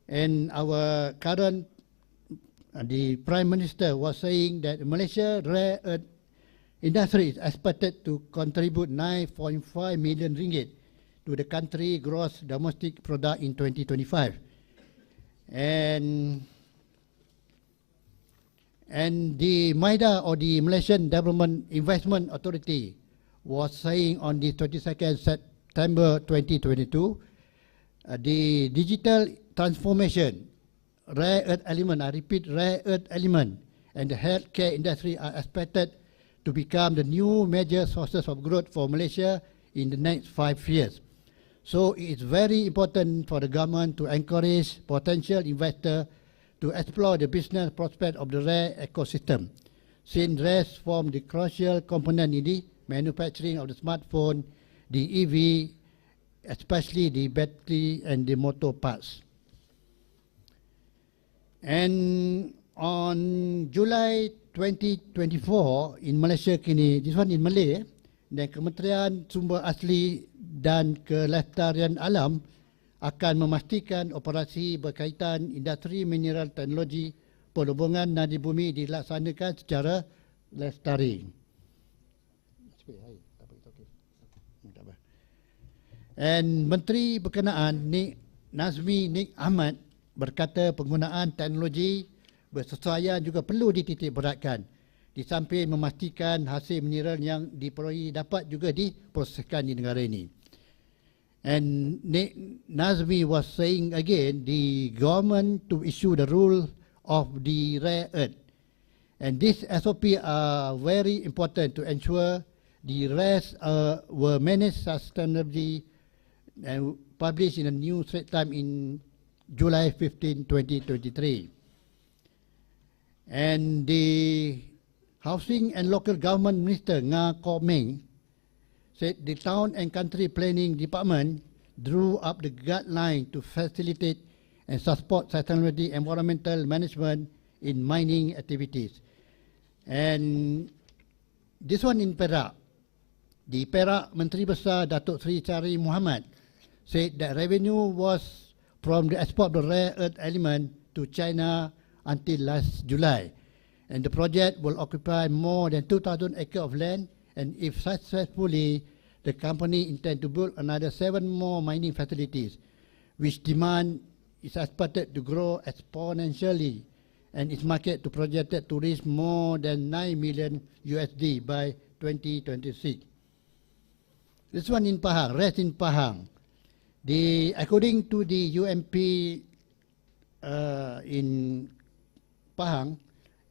And our current, the Prime Minister was saying that Malaysia rare earth industry is expected to contribute 9.5 million ringgit to the country gross domestic product in 2025. And the MIDA, or the Malaysian Development Investment Authority, was saying on the 22nd September 2022, the digital transformation, rare earth element, I repeat, rare earth element, and the healthcare industry are expected to become the new major sources of growth for Malaysia in the next 5 years. So it is very important for the government to encourage potential investors to explore the business prospect of the rare ecosystem, since rares form the crucial component in the manufacturing of the smartphone, the EV, especially the battery and the motor parts. And on July 2024 in Malaysia kini, this one in Malay, dan Kementerian Sumber Asli dan Kelestarian Alam akan memastikan operasi berkaitan industri mineral teknologi perhubungan nadi bumi dilaksanakan secara lestari. And Menteri berkenaan Nik Nazmi Nik Ahmad berkata penggunaan teknologi bersesuaian juga perlu dititik beratkan di samping memastikan hasil mineral yang diperoleh dapat juga diproseskan di negara ini. And Nik Nazmi was saying again the government to issue the rule of the rare earth. And this SOP are very important to ensure the rares were managed sustainably and published in a new Straits Times in July 15, 2023. And the Housing and Local Government Minister Nga Kok Meng said the Town and Country Planning Department drew up the guideline to facilitate and support sustainability environmental management in mining activities. And this one in Perak. Di Perak, Menteri Besar Datuk Seri Chari Muhammad said that revenue was from the export of the rare earth element to China until last July. And the project will occupy more than 2,000 acres of land, and if successfully, the company intends to build another 7 more mining facilities, which demand is expected to grow exponentially, and its market to projected to reach more than $9 million USD by 2026. This one in Pahang, rest in Pahang. According to the UMP in Pahang,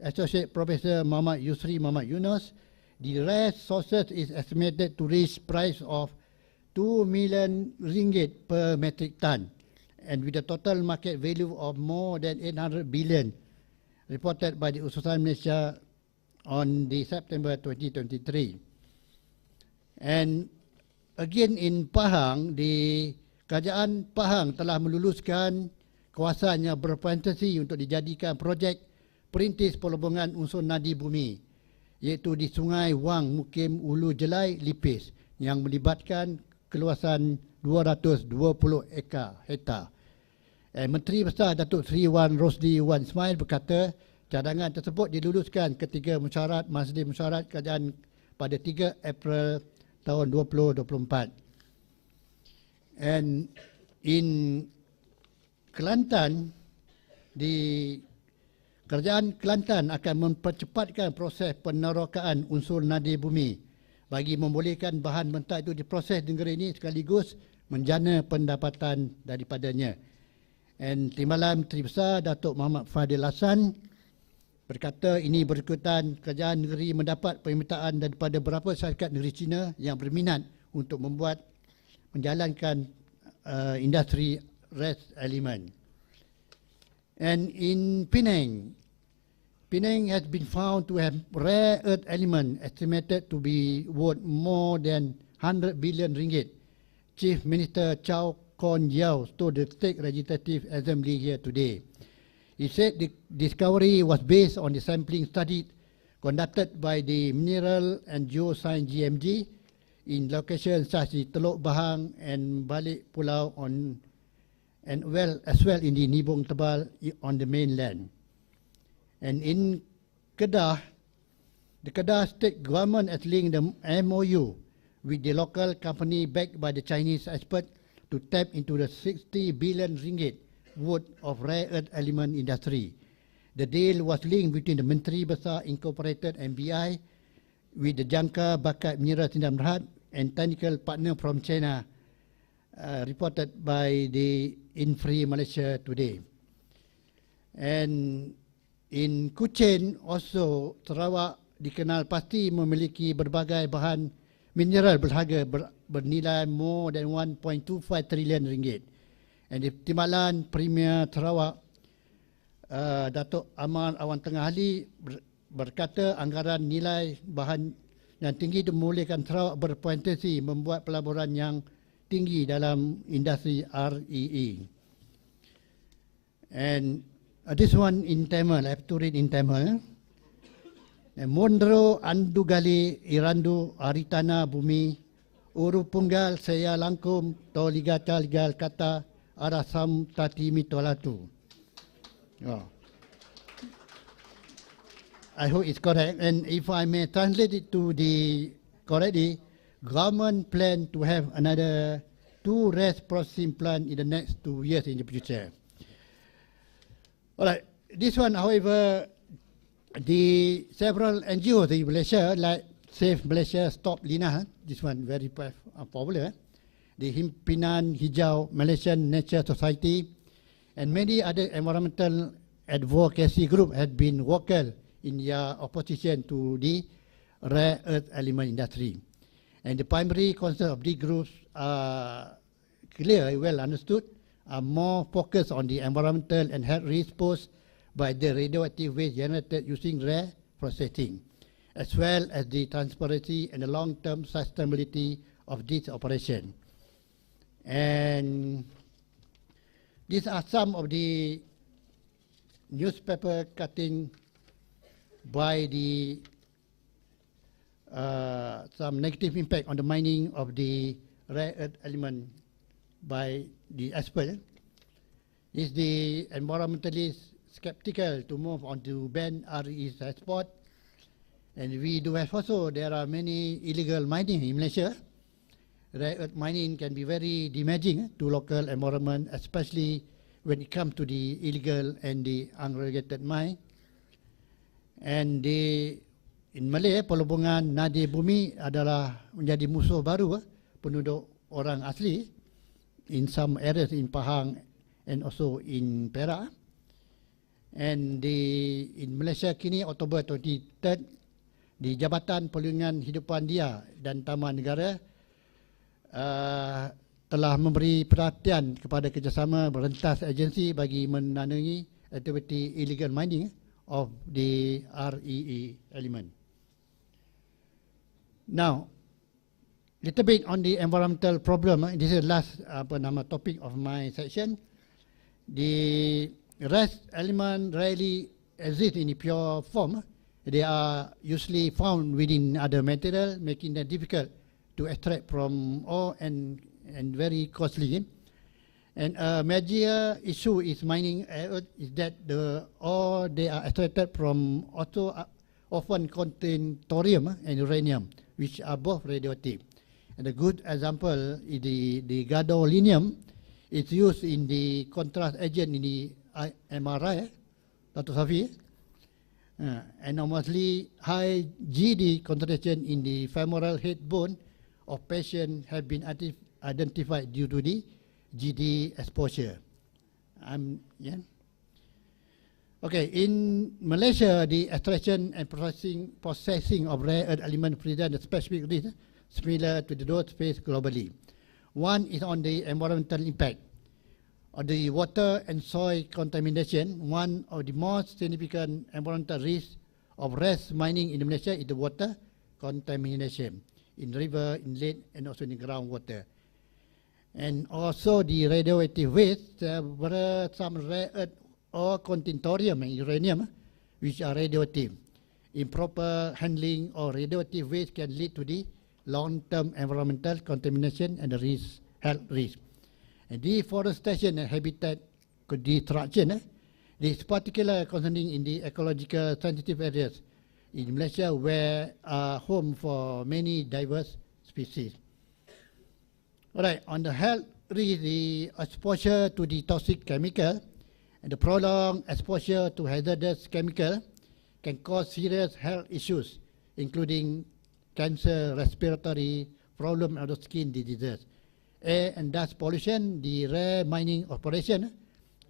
Associate Professor Muhammad Yusri Muhammad Yunus, the rare sources is estimated to reach price of 2 million ringgit per metric ton, and with a total market value of more than 800 billion, reported by the Ususan Malaysia on the September 2023. And again in Pahang, the Kerajaan Pahang telah meluluskan kawasan yang berpotensi untuk dijadikan projek perintis pelubungan unsur nadi bumi, iaitu di Sungai Wang Mukim Ulu Jelai Lipis yang melibatkan keluasan 220 hektar. Menteri Besar Datuk Seri Wan Rosli Wan Ismail berkata cadangan tersebut diluluskan ketika mesyuarat Majlis Mesyuarat Kerajaan pada 3 April tahun 2024. And in Kelantan, di Kerajaan Kelantan akan mempercepatkan proses penerokaan unsur nadi bumi bagi membolehkan bahan mentah itu diproses di negara ini sekaligus menjana pendapatan daripadanya. And Timbalan Menteri Besar Datuk Muhammad Fadil Hasan berkata ini berikutan kerajaan negeri mendapat permintaan daripada beberapa syarikat negeri China yang berminat untuk menjalankan industri rare element. And in Penang, Penang has been found to have rare earth element estimated to be worth more than 100 billion ringgit. Chief Minister Chow Kon Yeow told the State Legislative Assembly here today. He said the discovery was based on the sampling study conducted by the Mineral and Geoscience GMG in locations such as Teluk Bahang and Balik Pulau as well in the Nibong Tebal on the mainland. And in Kedah, the Kedah state government has linked the MOU with the local company backed by the Chinese expert to tap into the 60 billion ringgit worth of rare earth element industry. The deal was linked between the Menteri Besar Incorporated MBI with the Jangka Bakat Mineral Sdn Bhd and technical partner from China, reported by the Infree Malaysia today. And in Kuching also, Sarawak dikenal pasti memiliki berbagai bahan mineral berharga bernilai more than 1.25 trilion ringgit. And di Timbalan Premier Sarawak, Datuk Aman Awan Tengah Ali berkata anggaran nilai bahan yang tinggi itu membolehkan Sarawak berpotensi membuat pelaburan yang tinggi dalam industri REE. And this one in Tamil, I have to read in Tamil. Mondro Andugali Irandu Aritana Bumi Uru Punggal Saya Langkum Toliga Ligal Kata Arasam Tati Mitolatu. Oh. I hope it's correct. And if I may translate it to the correctly, government plan to have another 2 RES processing plant in the next 2 years in the future. All right, this one, however, the several NGOs in Malaysia, like Save Malaysia, Stop Lina, this one very popular, the Himpinan Hijau Malaysian Nature Society, and many other environmental advocacy groups have been vocal in their opposition to the rare earth element industry. And the primary concern of these groups are clear, well understood, are more focused on the environmental and health risks posed by the radioactive waste generated using rare processing, as well as the transparency and the long-term sustainability of this operation. And these are some of the newspaper cutting by the some negative impact on the mining of the rare earth element by the expert. Is the environmentalists skeptical to move on to ban RE's export? And we do have also, there are many illegal mining in Malaysia. Rare earth mining can be very damaging to local environment, especially when it comes to the illegal and the unregulated mine. And in Malay, pelubungan nadi bumi adalah menjadi musuh baru penduduk orang asli in some areas in Pahang and also in Perak. And in Malaysia kini, Oktober 23, di Jabatan Perlindungan Hidupan Dia dan Taman Negara telah memberi perhatian kepada kerjasama berentas agensi bagi menandingi aktiviti illegal mining of the REE element. Now, little bit on the environmental problem. This is the last topic of my section. The rest element rarely exist in the pure form. They are usually found within other material, making them difficult to extract from ore and very costly. And a major issue is mining is that the ore they are extracted from also often contain thorium and uranium, which are both radioactive. And a good example is the gadolinium. It's used in the contrast agent in the MRI, Dr. Safi. Enormously high GD concentration in the femoral head bone of patients have been identified due to the GD exposure. Okay, in Malaysia, the extraction and processing of rare earth elements present a specific risk similar to those faced globally. One is on the environmental impact. On the water and soil contamination, one of the most significant environmental risks of rare mining in Malaysia is the water contamination in river, inlet, and also in the groundwater. And also the radioactive waste, some rare earth or contain thorium and uranium, which are radioactive. Improper handling of radioactive waste can lead to the long-term environmental contamination and the health risk. And deforestation and habitat destruction is particularly concerning in the ecological sensitive areas in Malaysia, where are home for many diverse species. All right, on the health risk, the exposure to the toxic chemical and the prolonged exposure to hazardous chemical can cause serious health issues, including cancer, respiratory problem, and skin diseases. Air and dust pollution, the rare mining operation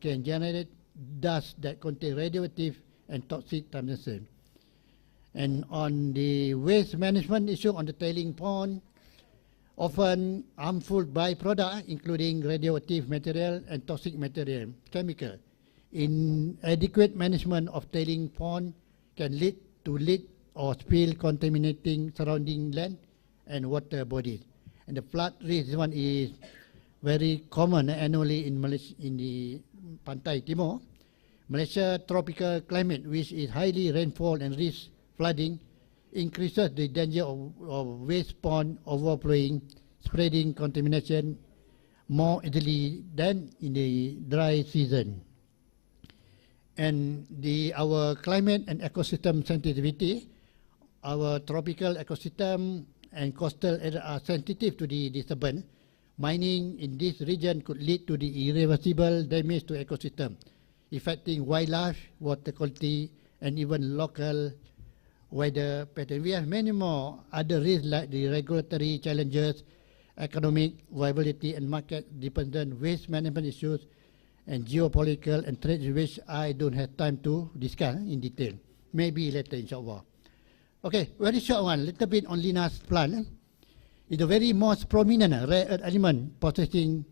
can generate dust that contain radioactive and toxic substances. And on the waste management issue on the tailing pond, often harmful byproducts, including radioactive material and toxic material, chemical. Inadequate management of tailing pond can lead to leak or spill contaminating surrounding land and water bodies. And the flood risk, this one is very common annually in Malaysia, in the Pantai Timur. Malaysia tropical climate, which is highly rainfall and risk flooding, increases the danger of waste pond overflowing, spreading contamination more easily than in the dry season. And our climate and ecosystem sensitivity, our tropical ecosystem and coastal area are sensitive to the disturbance, Mining in this region could lead to the irreversible damage to ecosystem, affecting wildlife, water quality, and even local weather pattern. We have many more other risks like the regulatory challenges, economic viability and market-dependent waste management issues, and geopolitical and trade which I don't have time to discuss in detail. Maybe later, inshallah. Okay, very short one, little bit on Linus plant. It's the very most prominent rare earth element processing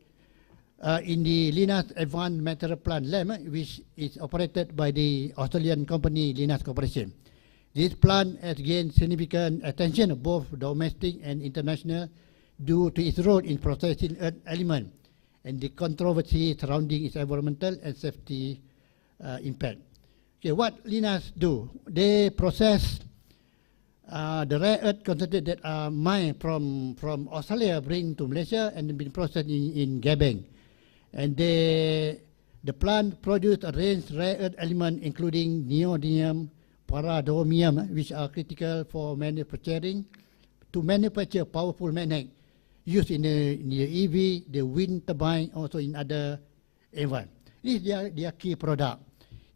in the Linus Advanced Material Plant Lab, which is operated by the Australian company Linus Corporation. This plant has gained significant attention both domestic and international due to its role in processing earth element and the controversy surrounding its environmental and safety impact. Okay, what Linus do? They process the rare earth concentrate that are mined from Australia, bring to Malaysia and been processed in Gebeng. And the plant produce a range of rare earth elements including neodymium, praseodymium, which are critical for manufacturing to manufacture powerful magnet used in the EV, the wind turbine, also in other environments. This is their key product.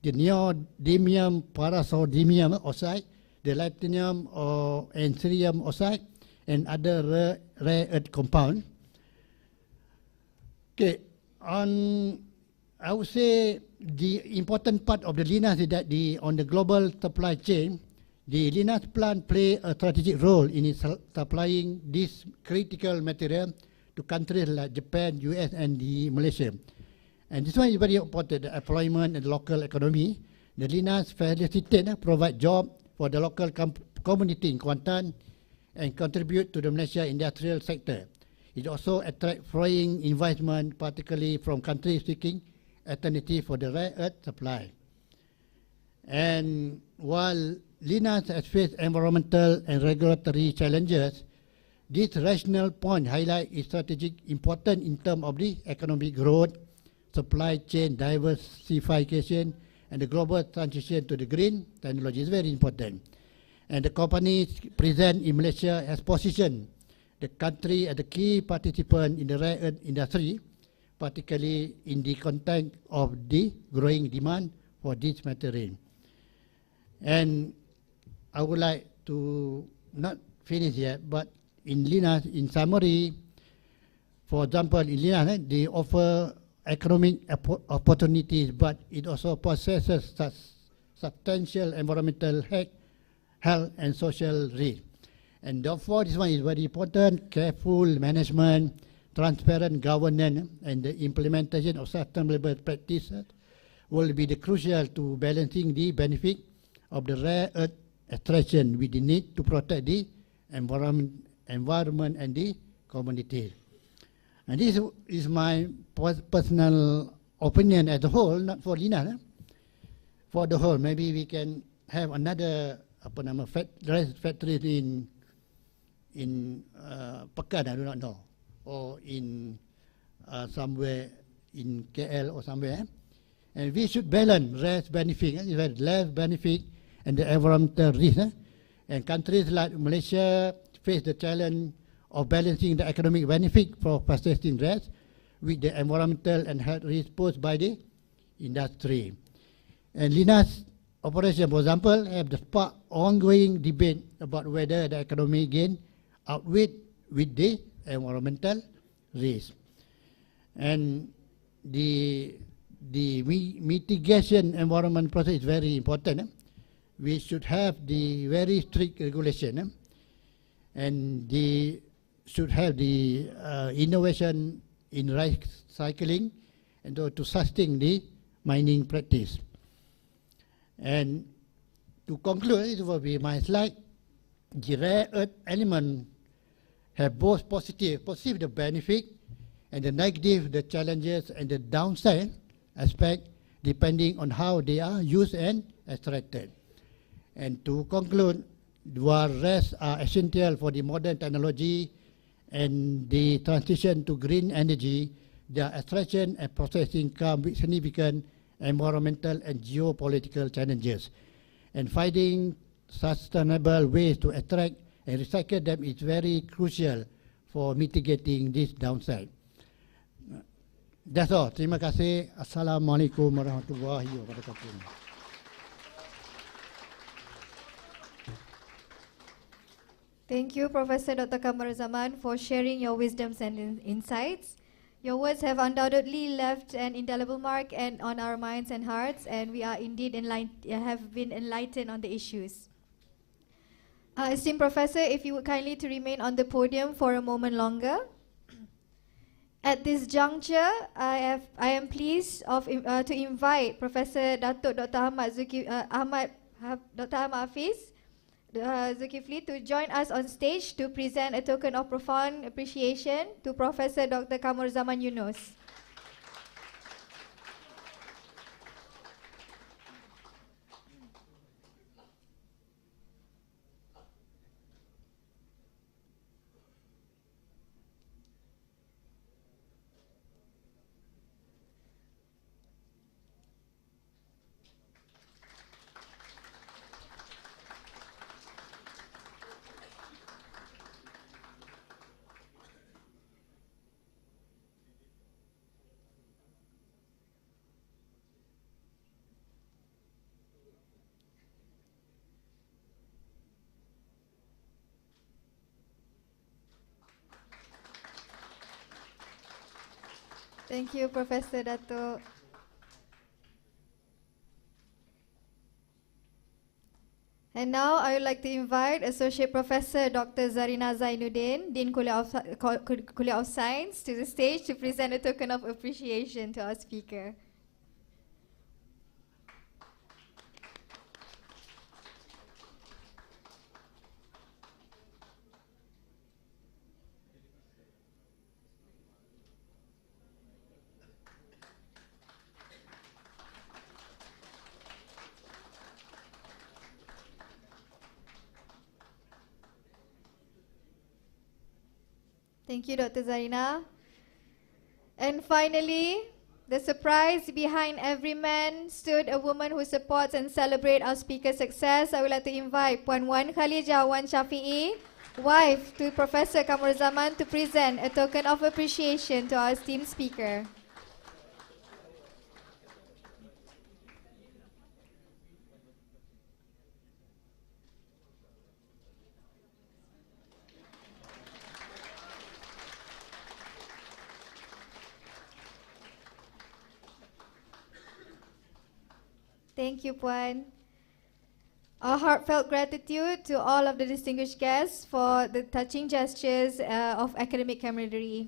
The neodymium, praseodymium oxide, the platinum and cerium oxide, and other rare earth compounds. Okay, I would say the important part of the Linus is that on the global supply chain, the Linus plant play a strategic role in supplying this critical material to countries like Japan, US, and Malaysia. And this one is very important, the employment and local economy. The Linus facilitate provide job for the local community in Kuantan and contribute to the Malaysia industrial sector. It also attract foreign investment, particularly from countries seeking alternative for the rare earth supply. And while Linus has faced environmental and regulatory challenges, this rational point highlight its strategic importance in terms of the economic growth, supply chain diversification, and the global transition to the green technology is very important. And the companies present in Malaysia has positioned the country as a key participant in the rare earth industry, particularly in the context of the growing demand for this material. And I would like to not finish yet, but in Linus, in summary, for example, in Linus, they offer economic opportunities, but it also possesses such substantial environmental health and social risk. And therefore, this one is very important: careful management, transparent governance, and the implementation of sustainable practices will be the crucial to balancing the benefit of the rare earth extraction with the need to protect the environment and the community. And this is my personal opinion as a whole, not for Linus. For the whole, maybe we can have another factory in Pekan, I do not know, or in somewhere in KL or somewhere. And we should balance less benefit, less benefit and the environmental risk. And countries like Malaysia face the challenge of balancing the economic benefit for processing rest with the environmental and health risk posed by the industry. And Linus operation, for example, have the spark ongoing debate about whether the economic gain outweigh with the environmental risk. And the mitigation environment process is very important. We should have the very strict regulation, and the should have the innovation in recycling and to sustain the mining practice. And to conclude, this will be my slide. The rare earth element have both positive the benefit and the negative, the challenges and the downside aspect depending on how they are used and extracted. And to conclude, while rest are essential for the modern technology and the transition to green energy, their extraction and processing come with significant environmental and geopolitical challenges. And finding sustainable ways to extract and recycle them is very crucial for mitigating this downside. That's all. Terima kasih. Assalamualaikum warahmatullahi wabarakatuh. Thank you, Professor Dr. Kamaruzzaman, for sharing your wisdoms and insights. Your words have undoubtedly left an indelible mark on our minds and hearts, and we are indeed have been enlightened on the issues. Esteemed Professor, if you would kindly to remain on the podium for a moment longer. At this juncture, I am pleased to invite Professor Dr. Ahmad Hafiz Zulkifli to join us on stage to present a token of profound appreciation to Professor Dr. Kamaruzzaman Yunus. Thank you, Professor Dato. And now I would like to invite Associate Professor Dr. Zarina Zainuddin, Dean Kuliah of Science, to the stage to present a token of appreciation to our speaker. Thank you, Dr. Zarina. And finally, the surprise behind every man stood a woman who supports and celebrates our speaker's success. I would like to invite Puan Wan Khalijah Wan Shafi'i, wife to Professor Kamaruzzaman, to present a token of appreciation to our esteemed speaker. Thank you, Puan. Our heartfelt gratitude to all of the distinguished guests for the touching gestures of academic camaraderie.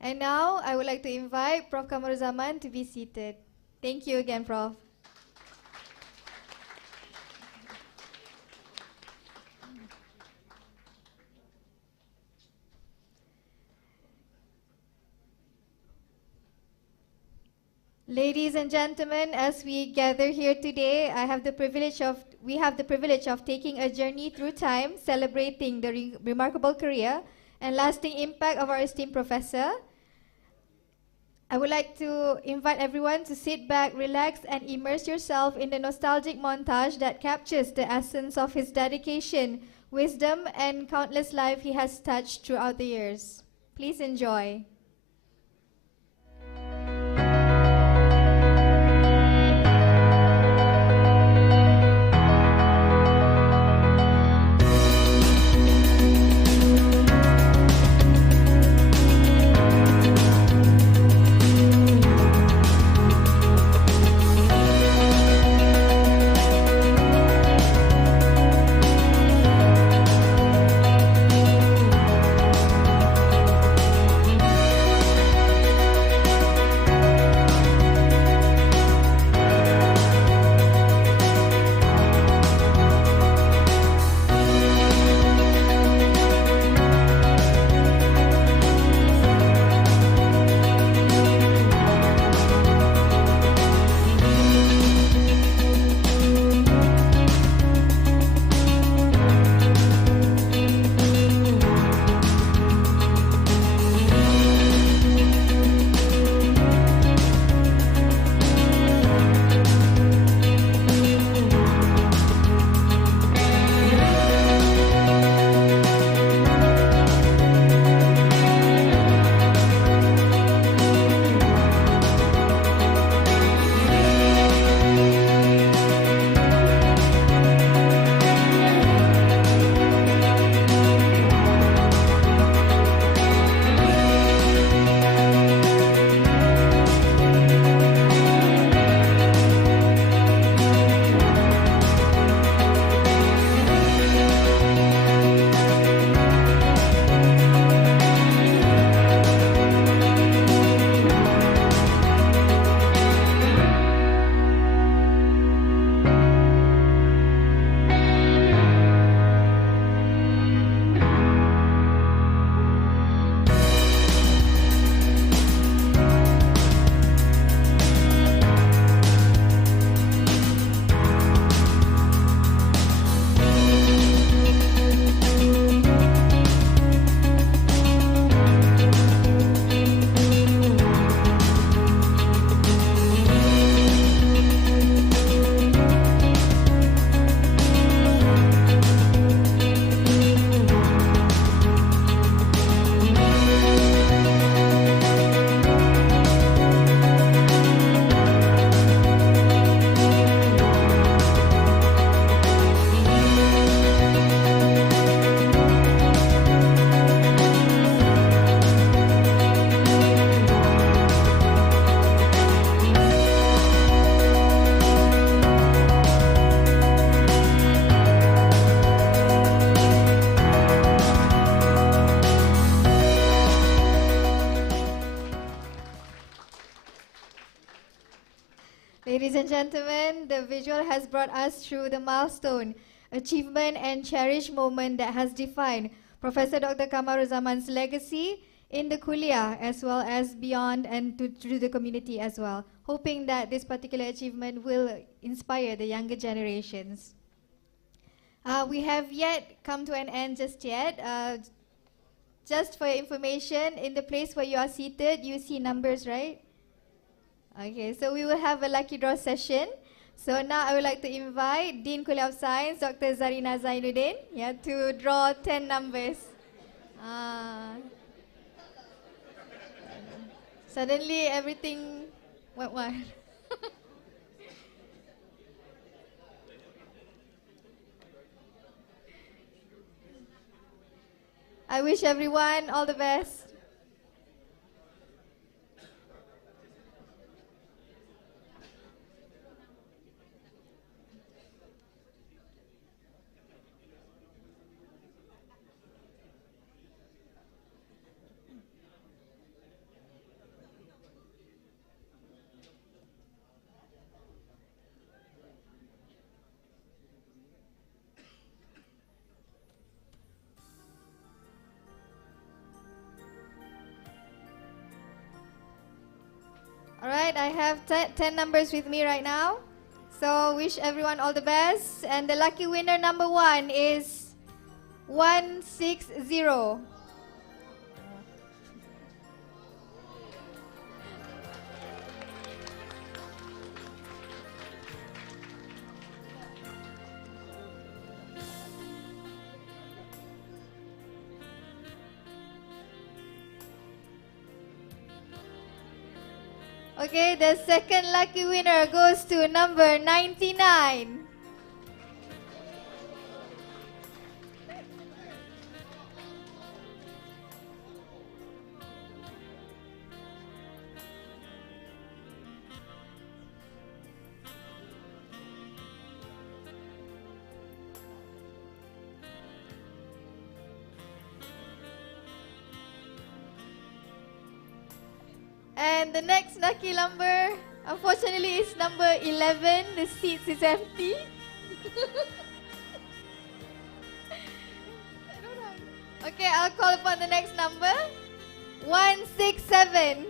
And now, I would like to invite Prof. Kamaruzzaman to be seated. Thank you again, Prof. Ladies and gentlemen, as we gather here today, we have the privilege of taking a journey through time, celebrating the remarkable career and lasting impact of our esteemed professor. I would like to invite everyone to sit back, relax, and immerse yourself in the nostalgic montage that captures the essence of his dedication, wisdom, and countless lives he has touched throughout the years. Please enjoy. and gentlemen, the visual has brought us through the milestone, achievement and cherished moment that has defined Professor Dr. Kamaruzzaman's legacy in the Kuliah as well as beyond and to the community as well, hoping that this particular achievement will inspire the younger generations. We have yet come to an end just yet. Just for your information, in the place where you are seated, you see numbers, right? Okay, so we will have a lucky draw session. So now I would like to invite Dean Kuliah of Science, Dr. Zarina Zainuddin, to draw 10 numbers. Suddenly everything went wild. I wish everyone all the best. Alright, I have 10 numbers with me right now. So wish everyone all the best. And the lucky winner number 1 is 160. Okay, the second lucky winner goes to number 99. And the next lucky number, unfortunately, is number 11. The seats is empty. Okay, I'll call upon the next number. 167.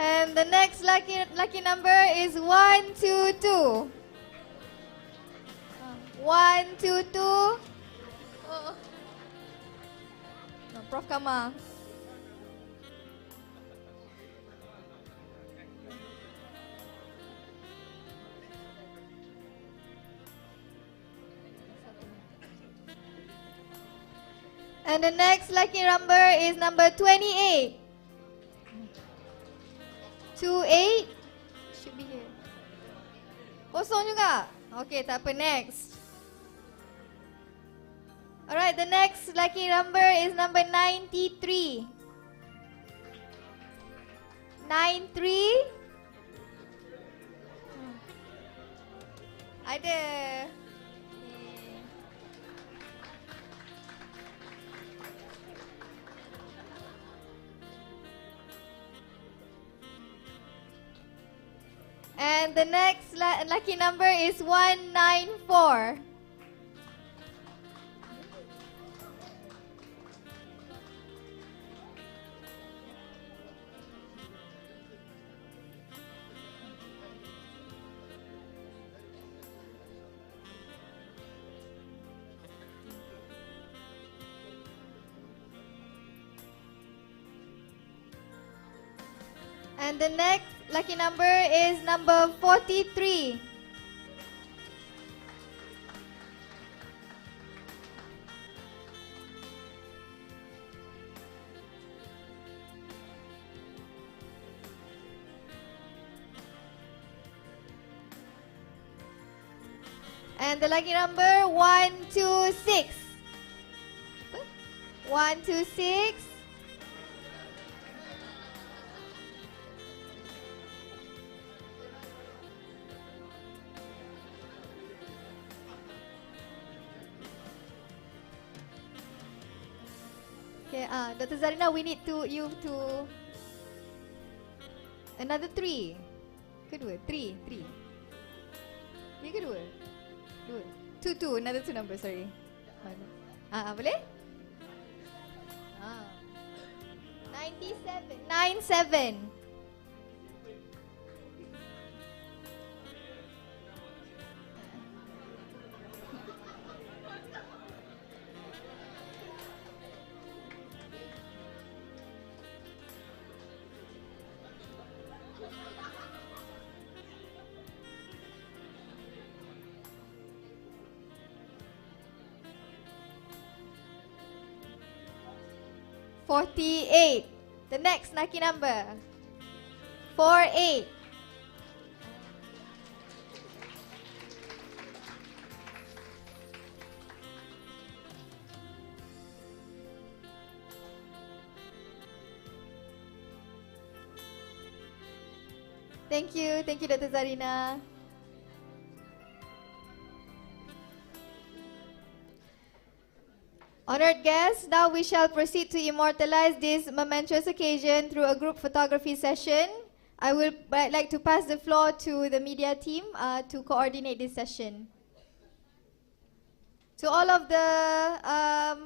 And the next lucky number is 122. 122. Oh. No, Prof Kamar. And the next lucky number is number 28. 28 should be here. Kosong juga. Okay, tak apa, next. Alright, the next lucky number is number 93. 93. Ada. And the next lucky number is 194. And the next lucky number is number 43. And the lucky number 126. 126. Dr. Zarina, we need you to another 3. Kedua, 3. 3 kedua. 2. 2, another 2 number, sorry. Boleh? 97. $48. The next lucky number. 48. Thank you, Dr. Zarina. Honored guests, now we shall proceed to immortalize this momentous occasion through a group photography session. I would like to pass the floor to the media team to coordinate this session. To all of the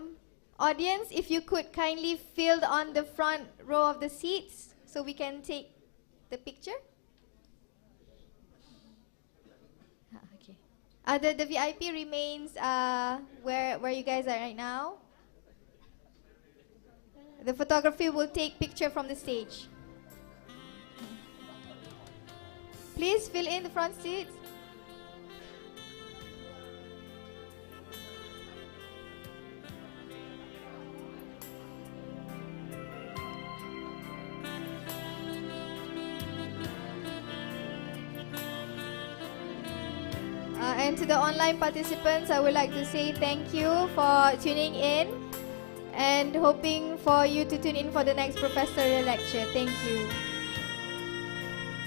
audience, if you could kindly fill on the front row of the seats so we can take the picture. The VIP remains where you guys are right now. The photography will take picture from the stage. Please fill in the front seats. And to the online participants, I would like to say thank you for tuning in and hoping for you to tune in for the next professorial lecture. Thank you.